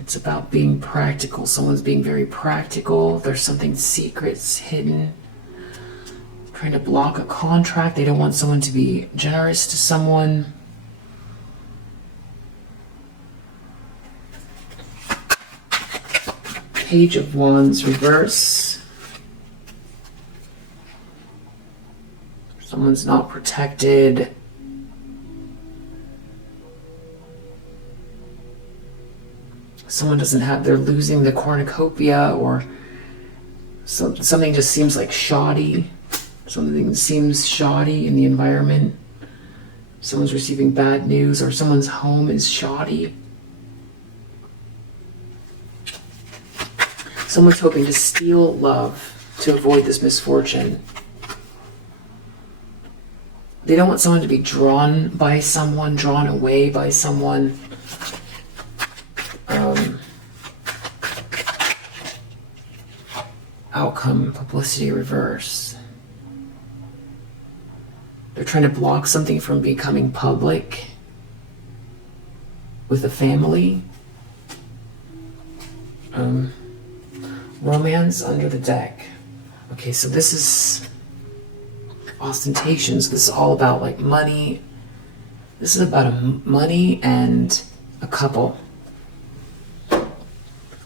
It's about being practical. Someone's being very practical. There's something secrets hidden. Trying to block a contract. They don't want someone to be generous to someone. Page of Wands reverse. Someone's not protected. Someone doesn't have, they're losing the cornucopia, or something just seems like shoddy. Something seems shoddy in the environment. Someone's receiving bad news, or someone's home is shoddy. Someone's hoping to steal love to avoid this misfortune. They don't want someone to be drawn by someone, drawn away by someone. Outcome, publicity reverse. They're trying to block something from becoming public with a family. Romance under the deck. Okay, so this is ostentations. This is all about like money. This is about money and a couple.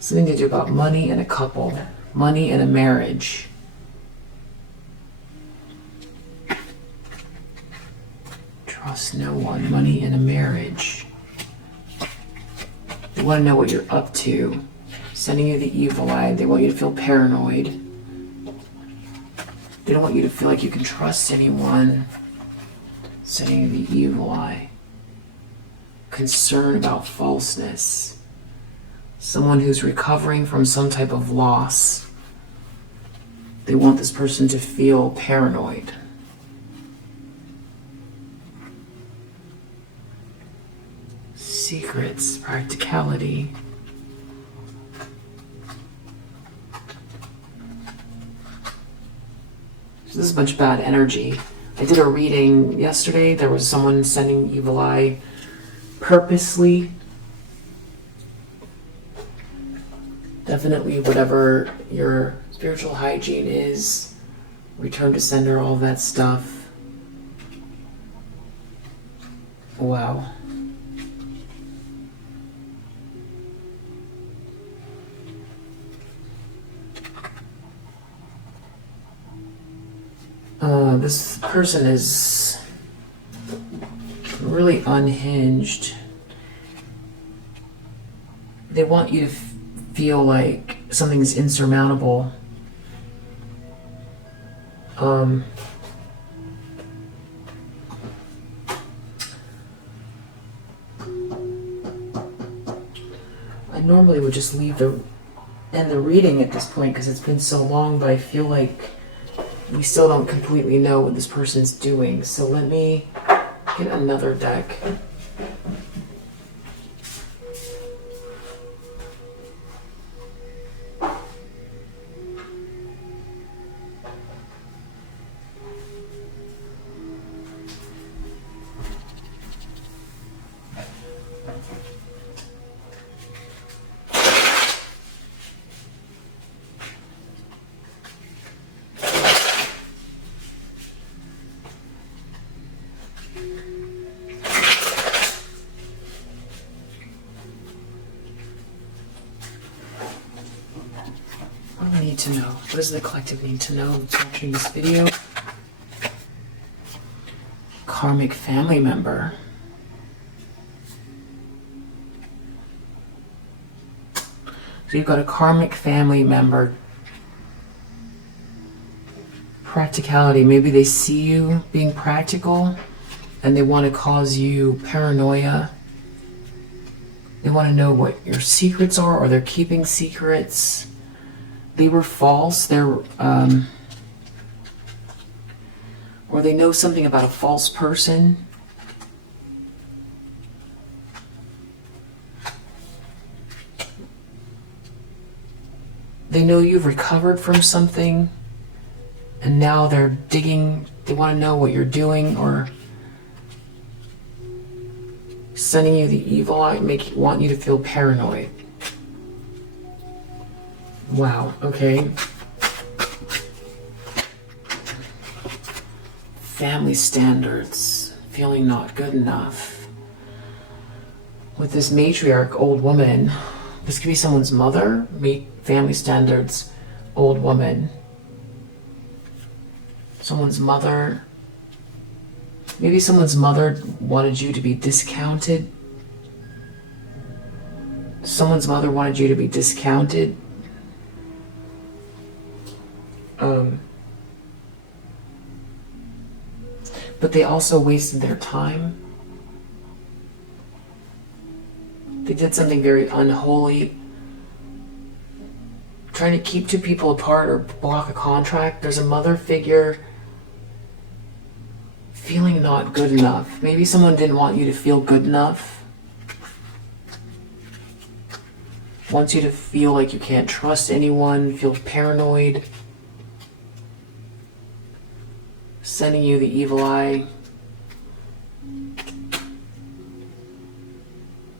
Something to do about money and a couple. Money and a marriage. Trust no one. Money and a marriage. They want to know what you're up to. Sending you the evil eye. They want you to feel paranoid. They don't want you to feel like you can trust anyone. Sending you the evil eye. Concern about falseness. Someone who's recovering from some type of loss. They want this person to feel paranoid. Secrets, practicality. this is a bunch of bad energy. I did a reading yesterday. There was someone sending evil eye purposely. Definitely whatever your spiritual hygiene is, return to sender, all that stuff. Wow. This person is really unhinged. They want you to feel like something's insurmountable. I normally would just leave end the reading at this point because it's been so long, but I feel like we still don't completely know what this person's doing. So let me get another deck. What do I need to know? What does the collective need to know that's watching this video? Karmic family member. So you've got a karmic family member. Practicality. Maybe they see you being practical and they want to cause you paranoia. They want to know what your secrets are, or they're keeping secrets. They were false. Or they know something about a false person. They know you've recovered from something, and now they're digging. They want to know what you're doing, or sending you the evil eye, want you to feel paranoid. Wow, okay. Family standards, feeling not good enough. With this matriarch, old woman, this could be someone's mother, family standards, old woman. Someone's mother. Maybe someone's mother wanted you to be discounted. Someone's mother wanted you to be discounted. But they also wasted their time. They did something very unholy. Trying to keep two people apart or block a contract. There's a mother figure feeling not good enough. Maybe someone didn't want you to feel good enough. Wants you to feel like you can't trust anyone, feel paranoid. Sending you the evil eye.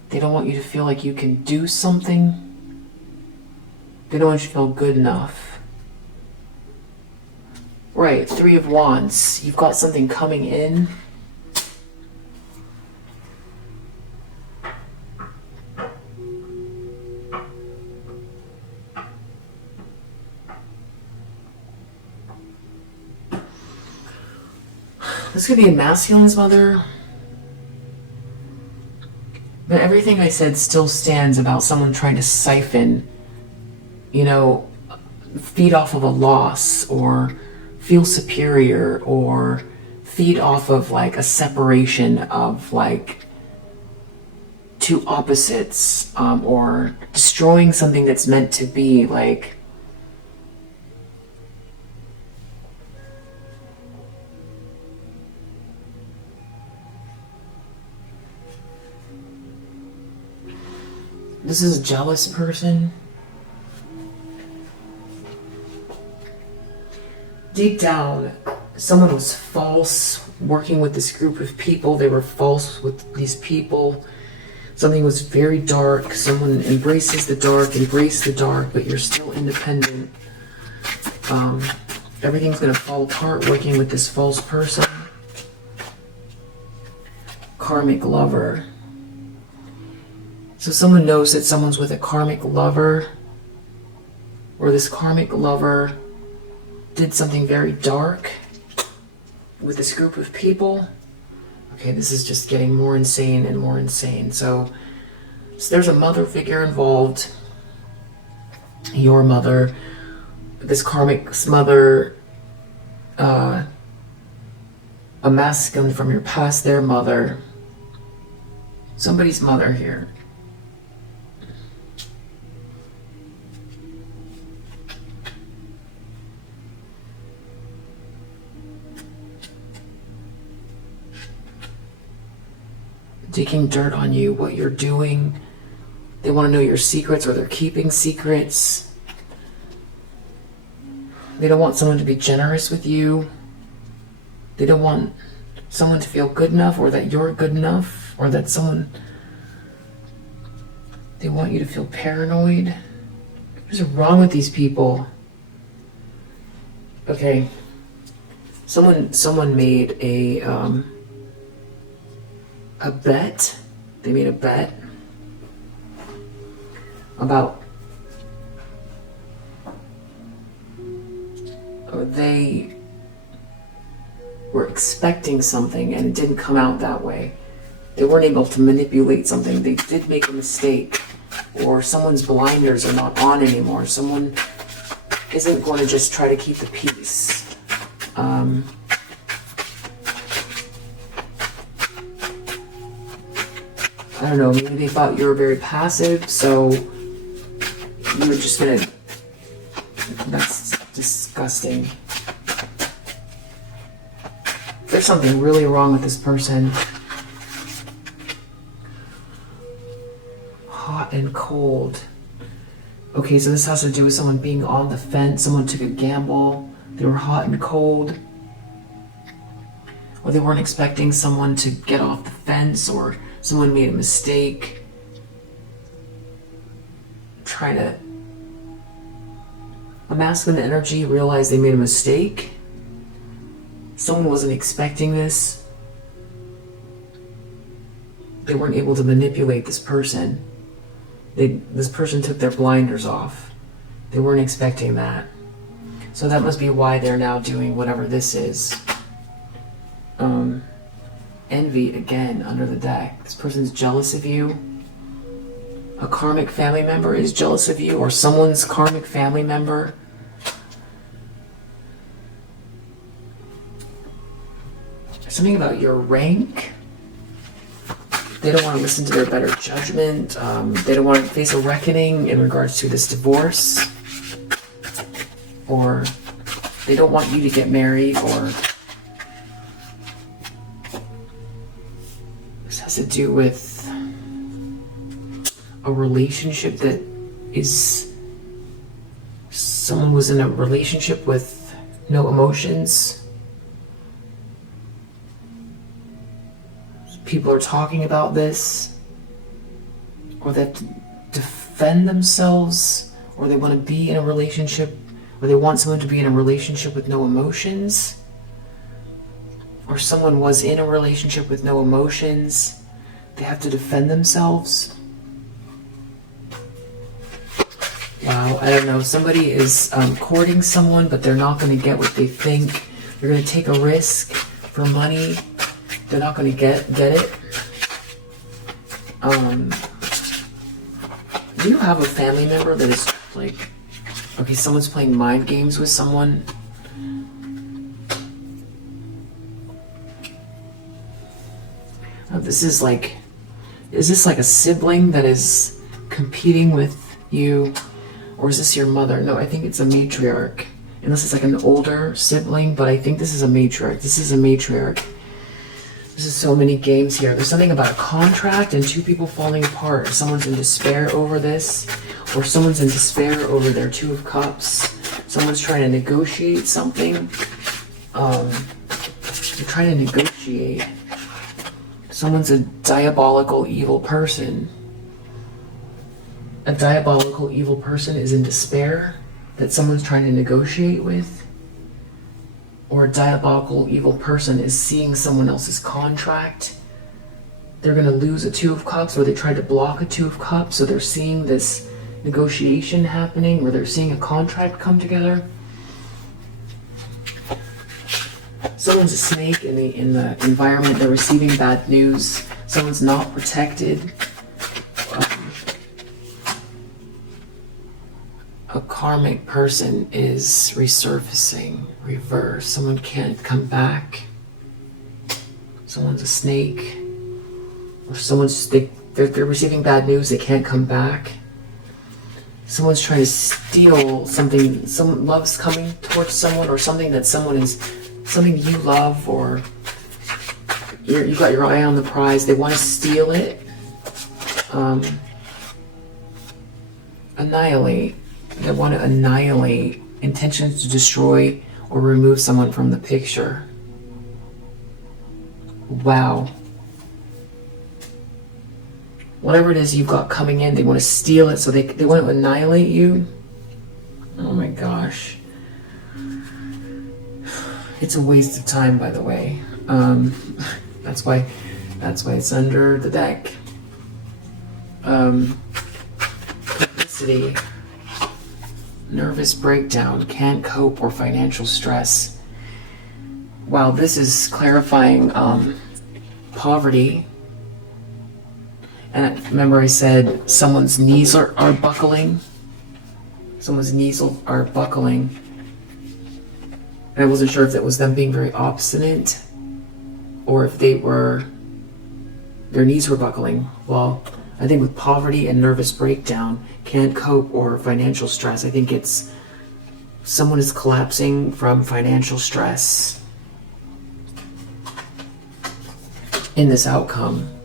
They don't want you to feel like you can do something. They don't want you to feel good enough. Right, 3 of Wands. You've got something coming in. This could be a masculine's mother. But everything I said still stands about someone trying to siphon, feed off of a loss, or feel superior, or feed off of like a separation of like two opposites, or destroying something that's meant to be. Like, this is a jealous person. deep down, someone was false working with this group of people. They were false with these people. Something was very dark. Someone embraces the dark, embrace the dark, but you're still independent. Everything's going to fall apart working with this false person. Karmic lover. So someone knows that someone's with a karmic lover, or this karmic lover did something very dark with this group of people. Okay, this is just getting more insane and more insane. So there's a mother figure involved. Your mother, this karmic's mother, a masculine from your past, their mother, somebody's mother here. Digging dirt on you, what you're doing. They want to know your secrets, or they're keeping secrets. They don't want someone to be generous with you. They don't want someone to feel good enough, or that you're good enough, or that someone... They want you to feel paranoid. What's wrong with these people? Okay. Someone made a bet. They made a bet about, or they were expecting something and it didn't come out that way. They weren't able to manipulate something. They did make a mistake, or someone's blinders are not on anymore. Someone isn't going to just try to keep the peace. I don't know, maybe they thought you were very passive, so you were just gonna... That's disgusting. There's something really wrong with this person. Hot and cold. Okay, so this has to do with someone being on the fence. Someone took a gamble. They were hot and cold. Or they weren't expecting someone to get off the fence, or someone made a mistake. A masculine energy realized they made a mistake. Someone wasn't expecting this. They weren't able to manipulate this person. This person took their blinders off. They weren't expecting that. So that must be why they're now doing whatever this is. Envy again under the deck. This person's jealous of you. A karmic family member is jealous of you, or someone's karmic family member. Something about your rank. They don't want to listen to their better judgment. They don't want to face a reckoning in regards to this divorce. Or they don't want you to get married, or this has to do with a relationship that is... Someone was in a relationship with no emotions. People are talking about this, or they have to defend themselves, or they want to be in a relationship, or they want someone to be in a relationship with no emotions, or someone was in a relationship with no emotions. They have to defend themselves. Wow, I don't know. Somebody is courting someone, but they're not going to get what they think. They're going to take a risk for money. They're not going to get it. Do you have a family member that is like... Okay, someone's playing mind games with someone. This is like... Is this like a sibling that is competing with you? Or is this your mother? No, I think it's a matriarch. Unless it's like an older sibling, but I think this is a matriarch. This is a matriarch. There's so many games here. There's something about a contract and two people falling apart. Someone's in despair over this, or someone's in despair over their Two of Cups. Someone's trying to negotiate something. They're trying to negotiate. Someone's a diabolical evil person. A diabolical evil person is in despair that someone's trying to negotiate with. Or a diabolical evil person is seeing someone else's contract. They're going to lose a Two of Cups, or they tried to block a Two of Cups, so they're seeing this negotiation happening, where they're seeing a contract come together. Someone's a snake in the environment. They're receiving bad news. Someone's not protected. A karmic person is resurfacing, reverse. Someone can't come back. Someone's a snake. Or they're receiving bad news, they can't come back. Someone's trying to steal something. Some love's coming towards someone, or something that something you love, or you got your eye on the prize. They want to steal it. Annihilate. They want to annihilate. Intentions to destroy or remove someone from the picture. Wow. Whatever it is you've got coming in, they want to steal it, so they want to annihilate you. Oh my gosh. It's a waste of time, by the way. That's why it's under the deck. Publicity. Nervous breakdown, can't cope, or financial stress. Wow, this is clarifying poverty. And remember I said someone's knees are buckling. Someone's knees are buckling. And I wasn't sure if that was them being very obstinate, or if their knees were buckling. Well, I think with poverty and nervous breakdown, can't cope, or financial stress, I think it's someone is collapsing from financial stress in this outcome.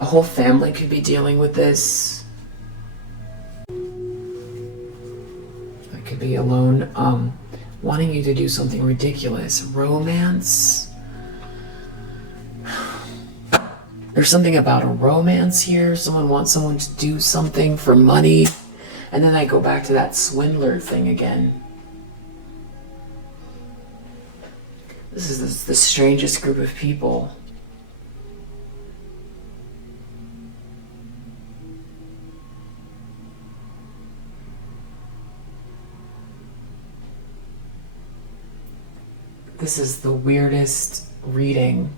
A whole family could be dealing with this. I could be alone, wanting you to do something ridiculous. Romance. There's something about a romance here. Someone wants someone to do something for money. And then I go back to that swindler thing again. This is the strangest group of people. This is the weirdest reading.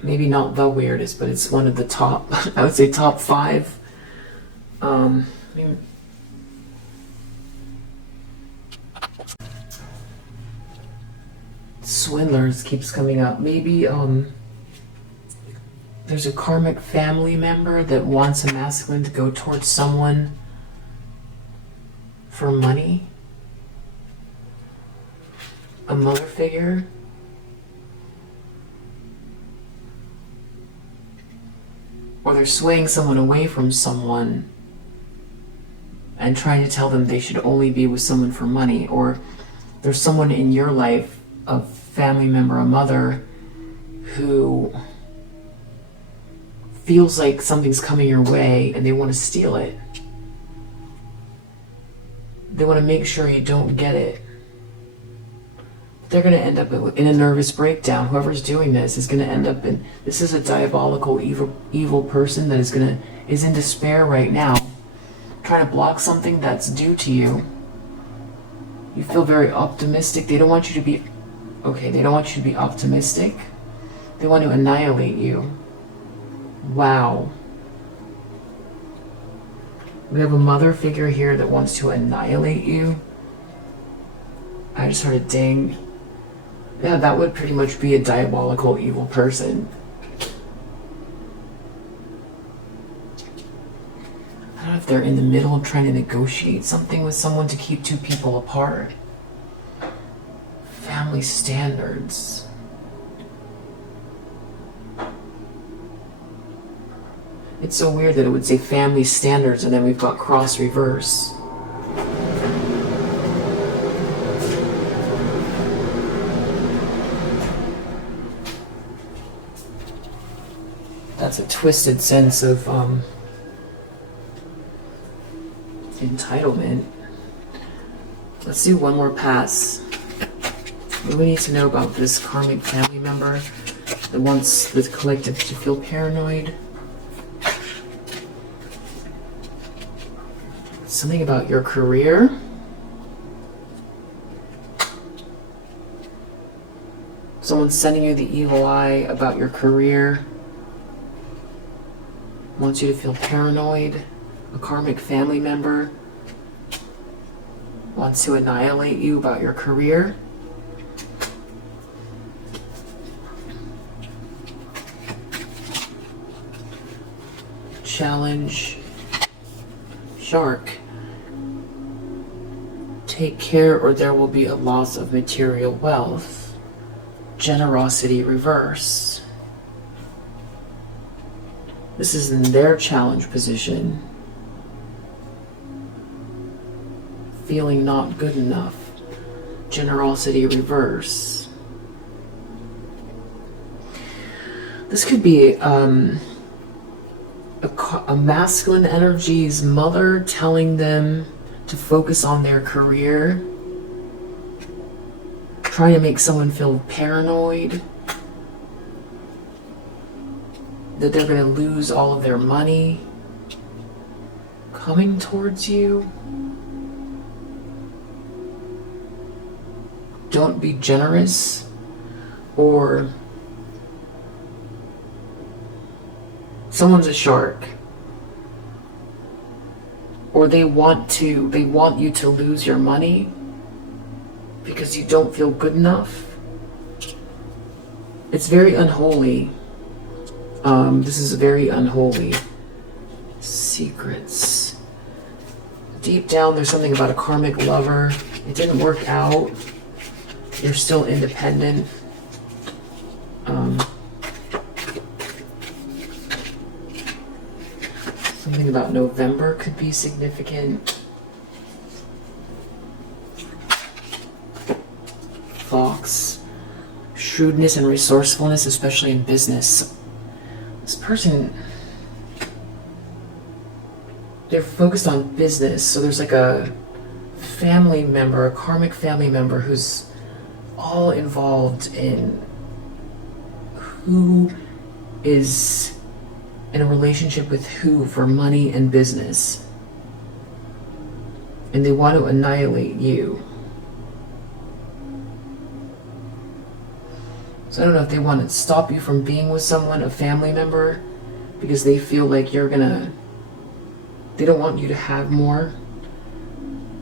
Maybe not the weirdest, but it's one of the top, I would say top 5. Swindlers keeps coming up. Maybe there's a karmic family member that wants a masculine to go towards someone for money. A mother figure. Or they're swaying someone away from someone and trying to tell them they should only be with someone for money. Or there's someone in your life, a family member, a mother, who feels like something's coming your way and they want to steal it. They want to make sure you don't get it. They're going to end up in a nervous breakdown. Whoever's doing this is going to end up in... This is a diabolical, evil person that is in despair right now, trying to block something that's due to you. You feel very optimistic. They don't want you to be... Okay, they don't want you to be optimistic. They want to annihilate you. Wow. We have a mother figure here that wants to annihilate you. I just heard a ding. Yeah, that would pretty much be a diabolical, evil person. I don't know if they're in the middle of trying to negotiate something with someone to keep two people apart. Family standards. It's so weird that it would say family standards and then we've got cross reverse. That's a twisted sense of entitlement. Let's do one more pass. What do we need to know about this karmic family member that wants the collective to feel paranoid? Something about your career. Someone's sending you the evil eye about your career. Wants you to feel paranoid. A karmic family member wants to annihilate you about your career. Challenge. Shark. Take care or there will be a loss of material wealth. Generosity reverse. This is in their challenge position. Feeling not good enough. Generosity reverse. This could be a masculine energy's mother telling them to focus on their career, trying to make someone feel paranoid that they're going to lose all of their money coming towards you. Don't be generous, or someone's a shark, or they want you to lose your money because you don't feel good enough. It's very unholy. This is very unholy. Secrets. Deep down, there's something about a karmic lover. It didn't work out. You're still independent. Something about November could be significant. Fox. Shrewdness and resourcefulness, especially in business. This person, they're focused on business, so there's like a family member, a karmic family member who's all involved in who is in a relationship with who for money and business. And they want to annihilate you. So I don't know if they want to stop you from being with someone, a family member, because they feel like they don't want you to have more.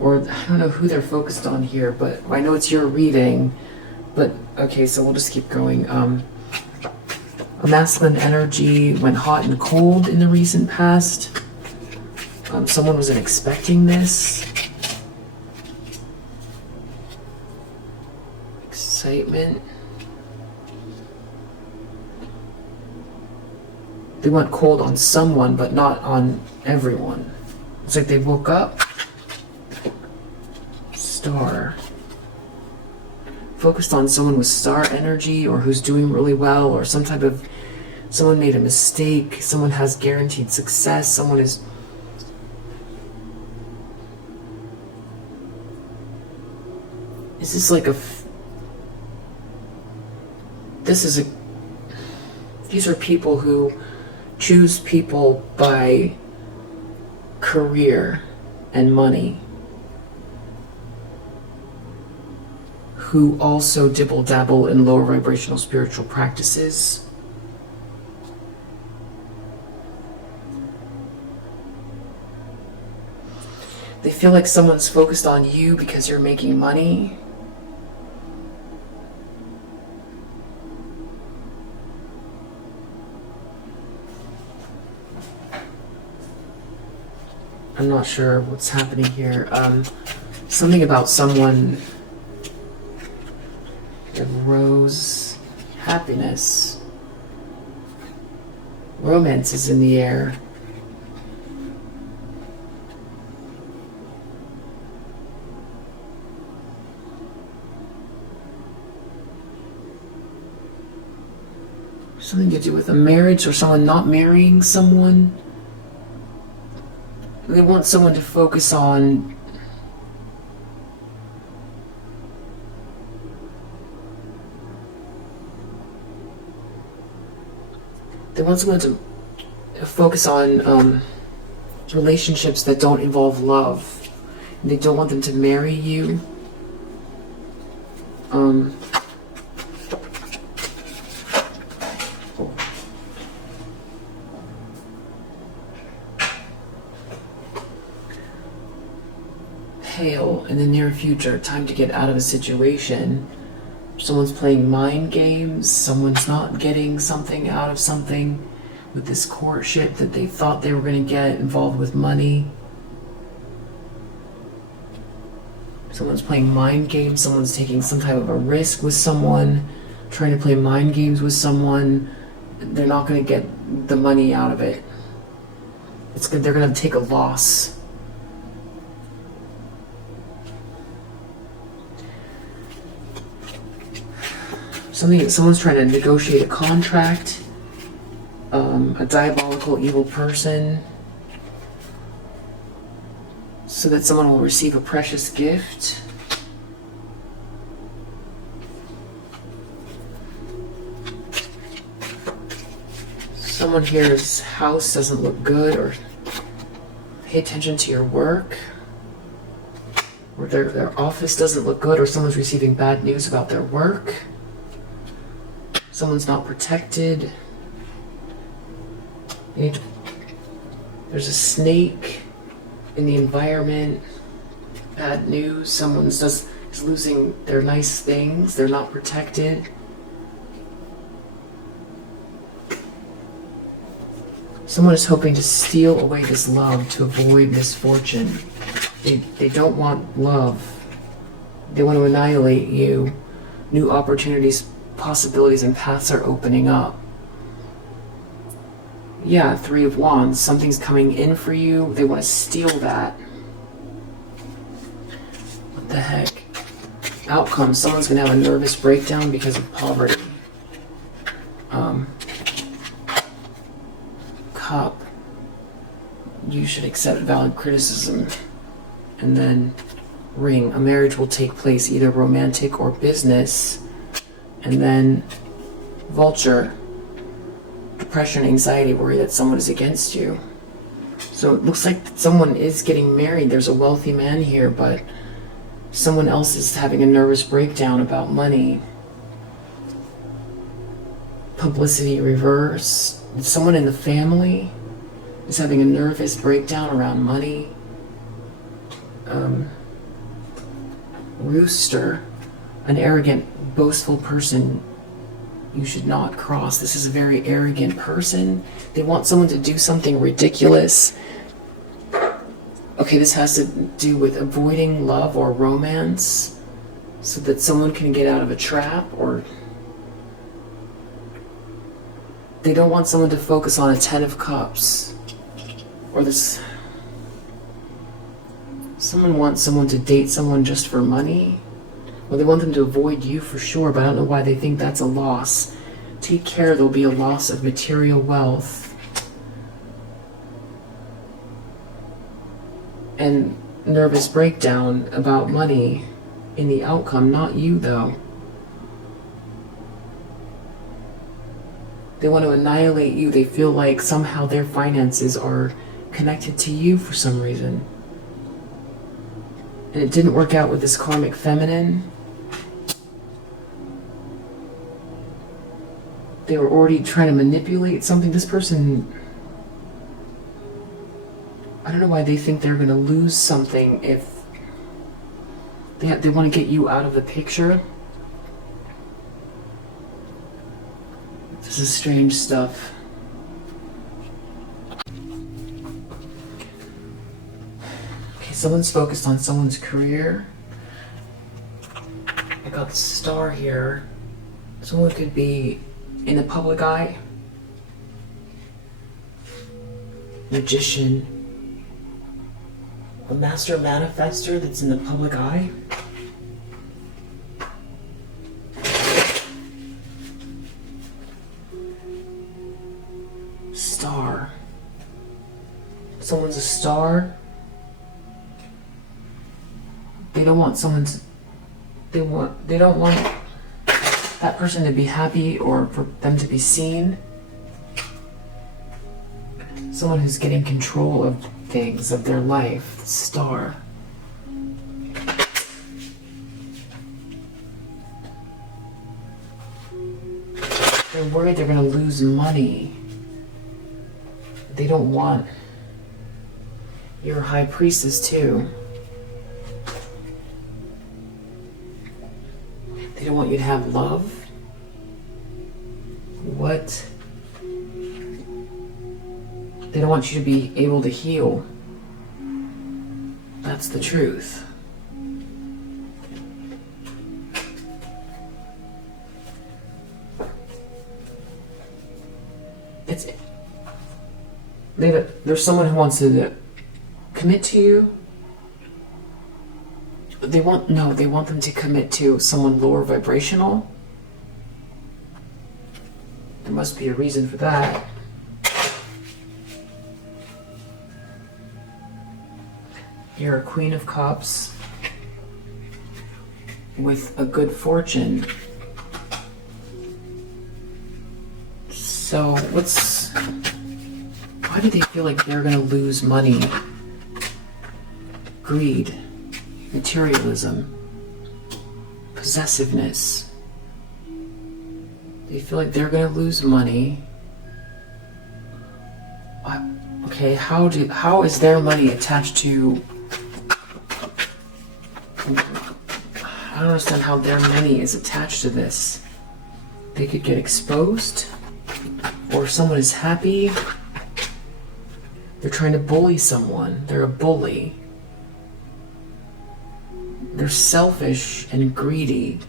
Or I don't know who they're focused on here, but I know it's your reading. But okay, so we'll just keep going. A masculine energy went hot and cold in the recent past. Someone wasn't expecting this. Excitement. They went cold on someone, but not on everyone. It's like they woke up. Star. Focused on someone with star energy, or who's doing really well, or someone made a mistake, someone has guaranteed success, someone is... Is this like these are people who choose people by career and money, who also dibble-dabble in lower vibrational spiritual practices. They feel like someone's focused on you because you're making money. I'm not sure what's happening here. Something about someone... Rose, happiness, romance is in the air. Something to do with a marriage or someone not marrying someone. They want someone to focus on relationships that don't involve love. They don't want them to marry you. Hail in the near future. Time to get out of a situation. Someone's playing mind games. Someone's not getting something out of something with this courtship that they thought they were going to get involved with money. Someone's playing mind games. Someone's taking some type of a risk with someone, trying to play mind games with someone. They're not going to get the money out of it. It's good. They're going to take a loss. Someone's trying to negotiate a contract. A diabolical, evil person, so that someone will receive a precious gift. Someone here's house doesn't look good, or pay attention to your work, or their office doesn't look good, or someone's receiving bad news about their work. Someone's not protected. There's a snake in the environment. Bad news. Someone is losing their nice things. They're not protected. Someone is hoping to steal away this love to avoid misfortune. They don't want love. They want to annihilate you. New opportunities, possibilities, and paths are opening up. Yeah, Three of Wands. Something's coming in for you. They want to steal that. What the heck? Outcome. Someone's going to have a nervous breakdown because of poverty. Cup. You should accept valid criticism. And then Ring. A marriage will take place, either romantic or business. And then Vulture. Depression, anxiety, worry that someone is against you. So it looks like someone is getting married. There's a wealthy man here, but someone else is having a nervous breakdown about money. Publicity reverse. Someone in the family is having a nervous breakdown around money. Rooster, an arrogant, boastful person you should not cross. This is a very arrogant person. They want someone to do something ridiculous. Okay, this has to do with avoiding love or romance so that someone can get out of a trap, or they don't want someone to focus on a 10 of Cups, or this. Someone wants someone to date someone just for money. Well, they want them to avoid you for sure, but I don't know why they think that's a loss. Take care, there'll be a loss of material wealth. And nervous breakdown about money in the outcome, not you though. They want to annihilate you. They feel like somehow their finances are connected to you for some reason. And it didn't work out with this karmic feminine. They were already trying to manipulate something. This person, I don't know why they think they're going to lose something if they want to get you out of the picture. This is strange stuff. Okay, someone's focused on someone's career. I got the Star here. Someone could be in the public eye. Magician. A master manifester that's in the public eye. someone's a star, they don't want they don't want that person to be happy or for them to be seen. Someone who's getting control of things, of their life, star. They're worried they're going to lose money. They don't want your high priestess too. They don't want you to have love. What? They don't want you to be able to heal. That's the truth. There's someone who wants to commit to you. They want them to commit to someone lower vibrational. There must be a reason for that. You're a Queen of Cups with a good fortune. So why do they feel like they're going to lose money? Greed, materialism, possessiveness. They feel like they're going to lose money. Okay, how is their money attached to... I don't understand how their money is attached to this. They could get exposed, or someone is happy. They're trying to bully someone. They're a bully. They're selfish and greedy.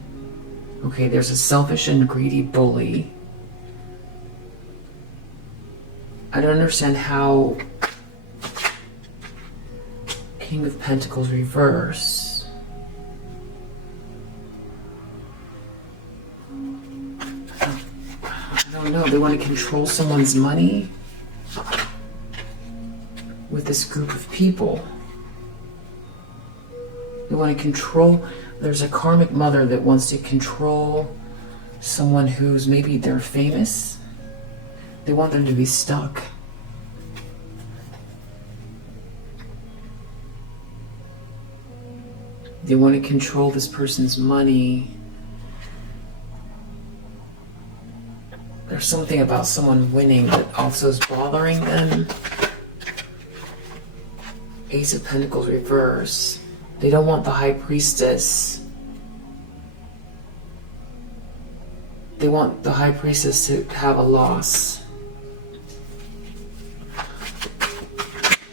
Okay, there's a selfish and greedy bully. I don't understand how King of Pentacles reverse. I don't know. They want to control someone's money with this group of people. They want to control. There's a karmic mother that wants to control someone who's maybe they're famous. They want them to be stuck. They want to control this person's money. There's something about someone winning that also is bothering them. Ace of Pentacles reverse. They don't want the High Priestess. They want the High Priestess to have a loss.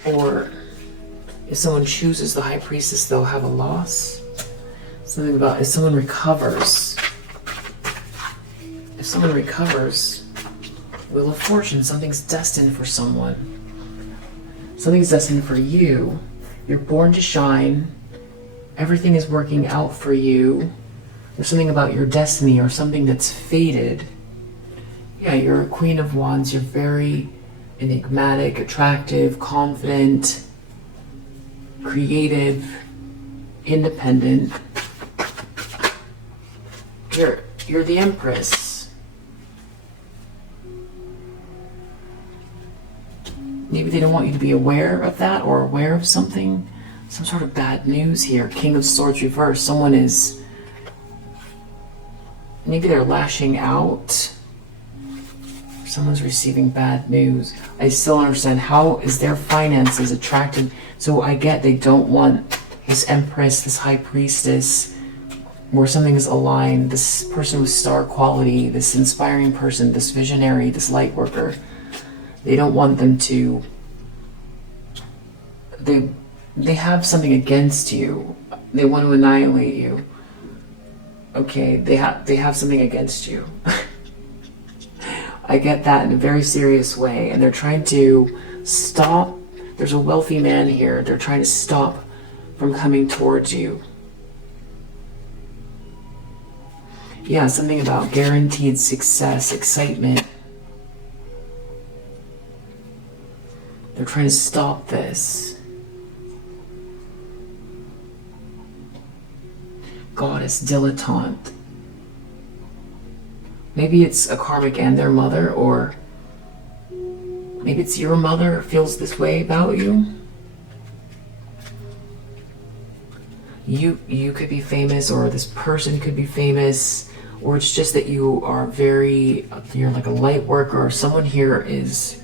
Or if someone chooses the High Priestess, they'll have a loss. Something about if someone recovers. If someone recovers, Wheel of Fortune, something's destined for someone. Something's destined for you. You're born to shine. Everything is working out for you. There's something about your destiny or something that's fated. Yeah, you're a Queen of Wands. You're very enigmatic, attractive, confident, creative, independent. You're the Empress. Maybe they don't want you to be aware of that or aware of something. Some sort of bad news here. King of Swords reverse. Someone is... Maybe they're lashing out. Someone's receiving bad news. I still don't understand. How is their finances attracted? So I get they don't want this Empress, this High Priestess, where something is aligned. This person with star quality, this inspiring person, this visionary, this light worker. They don't want them to... They have something against you. They want to annihilate you. Okay, they have something against you. I get that in a very serious way, and they're trying to stop. There's a wealthy man here. They're trying to stop from coming towards you. Yeah, something about guaranteed success, excitement. They're trying to stop this. Goddess, dilettante. Maybe it's a karmic and their mother, or maybe it's your mother feels this way about you. You could be famous, or this person could be famous, or it's just that you're like a light worker, or someone here is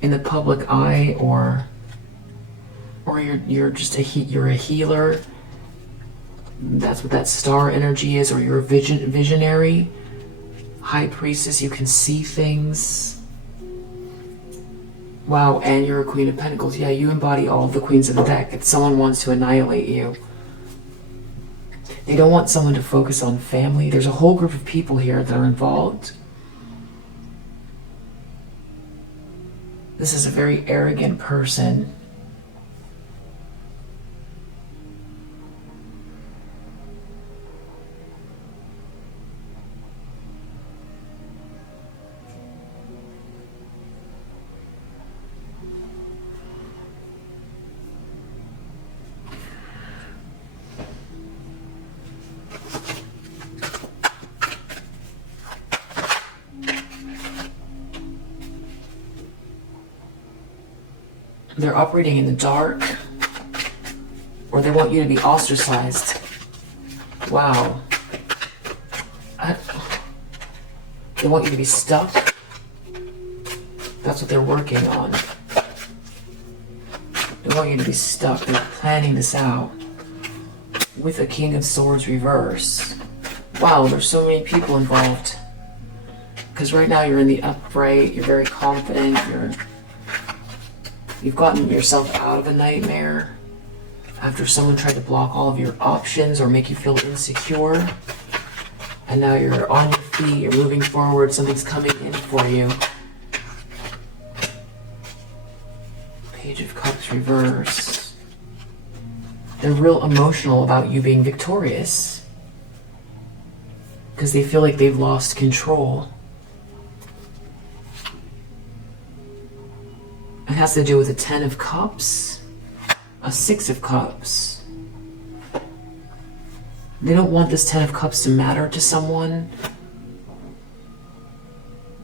in the public eye, or you're just you're a healer. That's what that star energy is, or you're a visionary. High priestess, you can see things. Wow, and you're a Queen of Pentacles. Yeah, you embody all of the queens of the deck. If someone wants to annihilate you, they don't want someone to focus on family. There's a whole group of people here that are involved. This is a very arrogant person. They're operating in the dark, or they want you to be ostracized. Wow. They want you to be stuck. That's what they're working on. They want you to be stuck. They're planning this out with a King of Swords reverse. Wow, there's so many people involved. Because right now you're in the upright, you're very confident, you've gotten yourself out of a nightmare after someone tried to block all of your options or make you feel insecure. And now you're on your feet, you're moving forward, something's coming in for you. Page of Cups reverse. They're real emotional about you being victorious because they feel like they've lost control. It has to do with a 10 of Cups, a 6 of Cups. They don't want this 10 of Cups to matter to someone.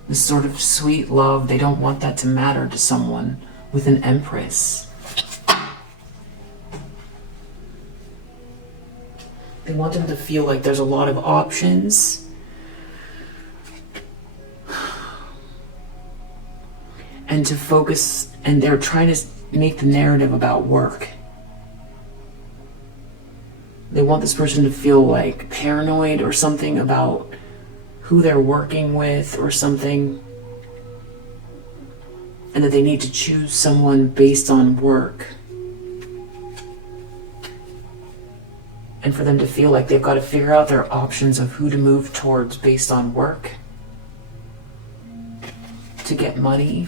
This sort of sweet love, they don't want that to matter to someone with an Empress. They want them to feel like there's a lot of options. And to focus, and they're trying to make the narrative about work. They want this person to feel like paranoid or something about who they're working with or something. And that they need to choose someone based on work. And for them to feel like they've got to figure out their options of who to move towards based on work. To get money.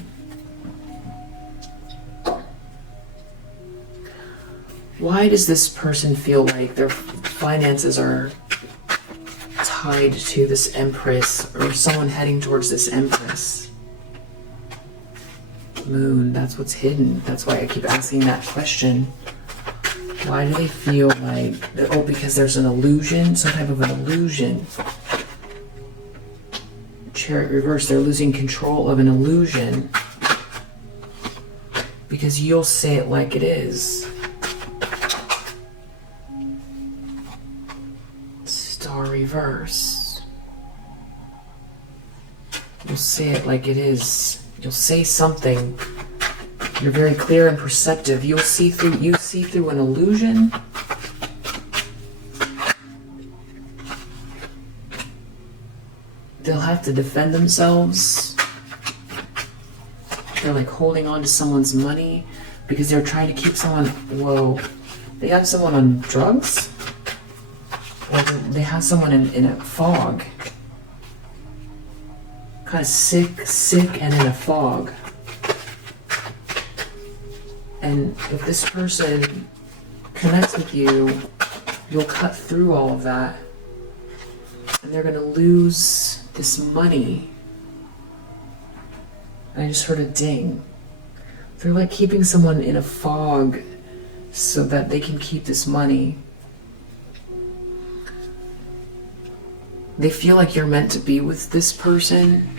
Why does this person feel like their finances are tied to this Empress or someone heading towards this Empress? Moon, that's what's hidden. That's why I keep asking that question. Why do they feel like, oh, because there's an illusion, some type of an illusion. Chariot reverse, they're losing control of an illusion. Because you'll say it like it is. Reverse. You'll say it like it is. You'll say something. You're very clear and perceptive. You see through an illusion. They'll have to defend themselves. They're like holding on to someone's money because they're trying to keep someone. Whoa. They have someone on drugs? Or they have someone in a fog. Kind of sick and in a fog. And if this person connects with you, you'll cut through all of that. And they're going to lose this money. And I just heard a ding. They're like keeping someone in a fog so that they can keep this money. They feel like you're meant to be with this person,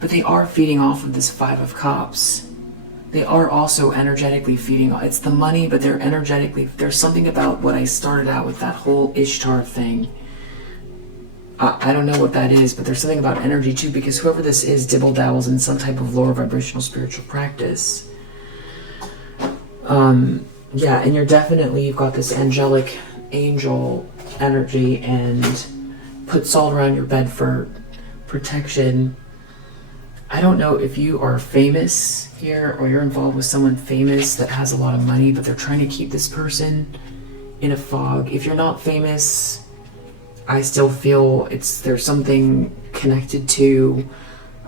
but they are feeding off of this Five of Cups. They are also energetically feeding. It's the money, but they're energetically. There's something about what I started out with, that whole Ishtar thing. I don't know what that is, but there's something about energy too, because whoever this is dibble dabbles in some type of lower vibrational spiritual practice. Yeah, and you've got this angelic angel energy, and put salt around your bed for protection. I don't know if you are famous here or you're involved with someone famous that has a lot of money, but they're trying to keep this person in a fog. If you're not famous, I still feel there's something connected to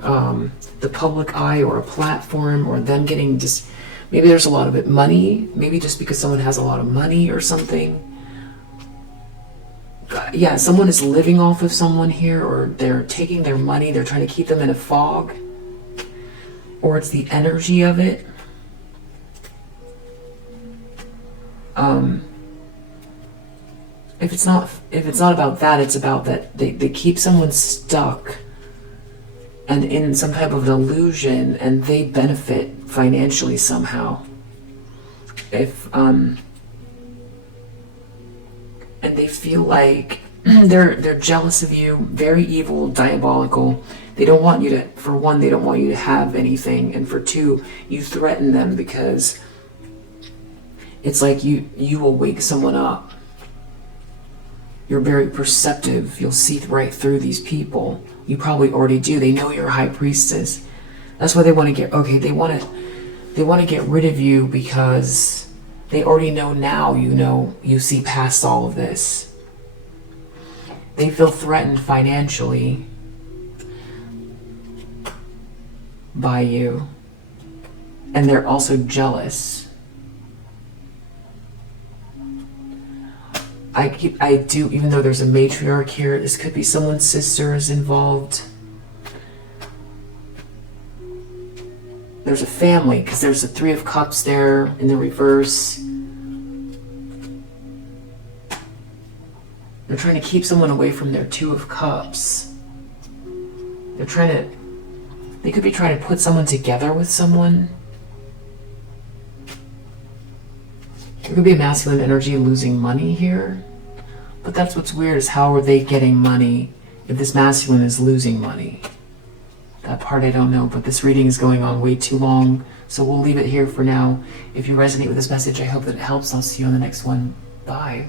the public eye or a platform, or them getting just, maybe there's a lot of it money, maybe just because someone has a lot of money or something. Yeah, someone is living off of someone here, or they're taking their money, they're trying to keep them in a fog, or it's the energy of it. If it's not about that, it's about that they keep someone stuck and in some type of an illusion, and they benefit financially somehow. And they feel like they're jealous of you, very evil, diabolical. They don't want you to, for one, they don't want you to have anything, and for two, you threaten them because it's like you will wake someone up. You're very perceptive. You'll see right through these people. You probably already do. They know you're a high priestess. That's why they want to get, they want to get rid of you, because they already know now, you see past all of this. They feel threatened financially by you. And they're also jealous. I do, even though there's a matriarch here, this could be someone's sister is involved. There's a family, because there's a Three of Cups there in the reverse. They're trying to keep someone away from their Two of Cups. They could be trying to put someone together with someone. There could be a masculine energy losing money here. But that's what's weird, is how are they getting money if this masculine is losing money? That part I don't know, but this reading is going on way too long, so we'll leave it here for now. If you resonate with this message, I hope that it helps. I'll see you on the next one. Bye.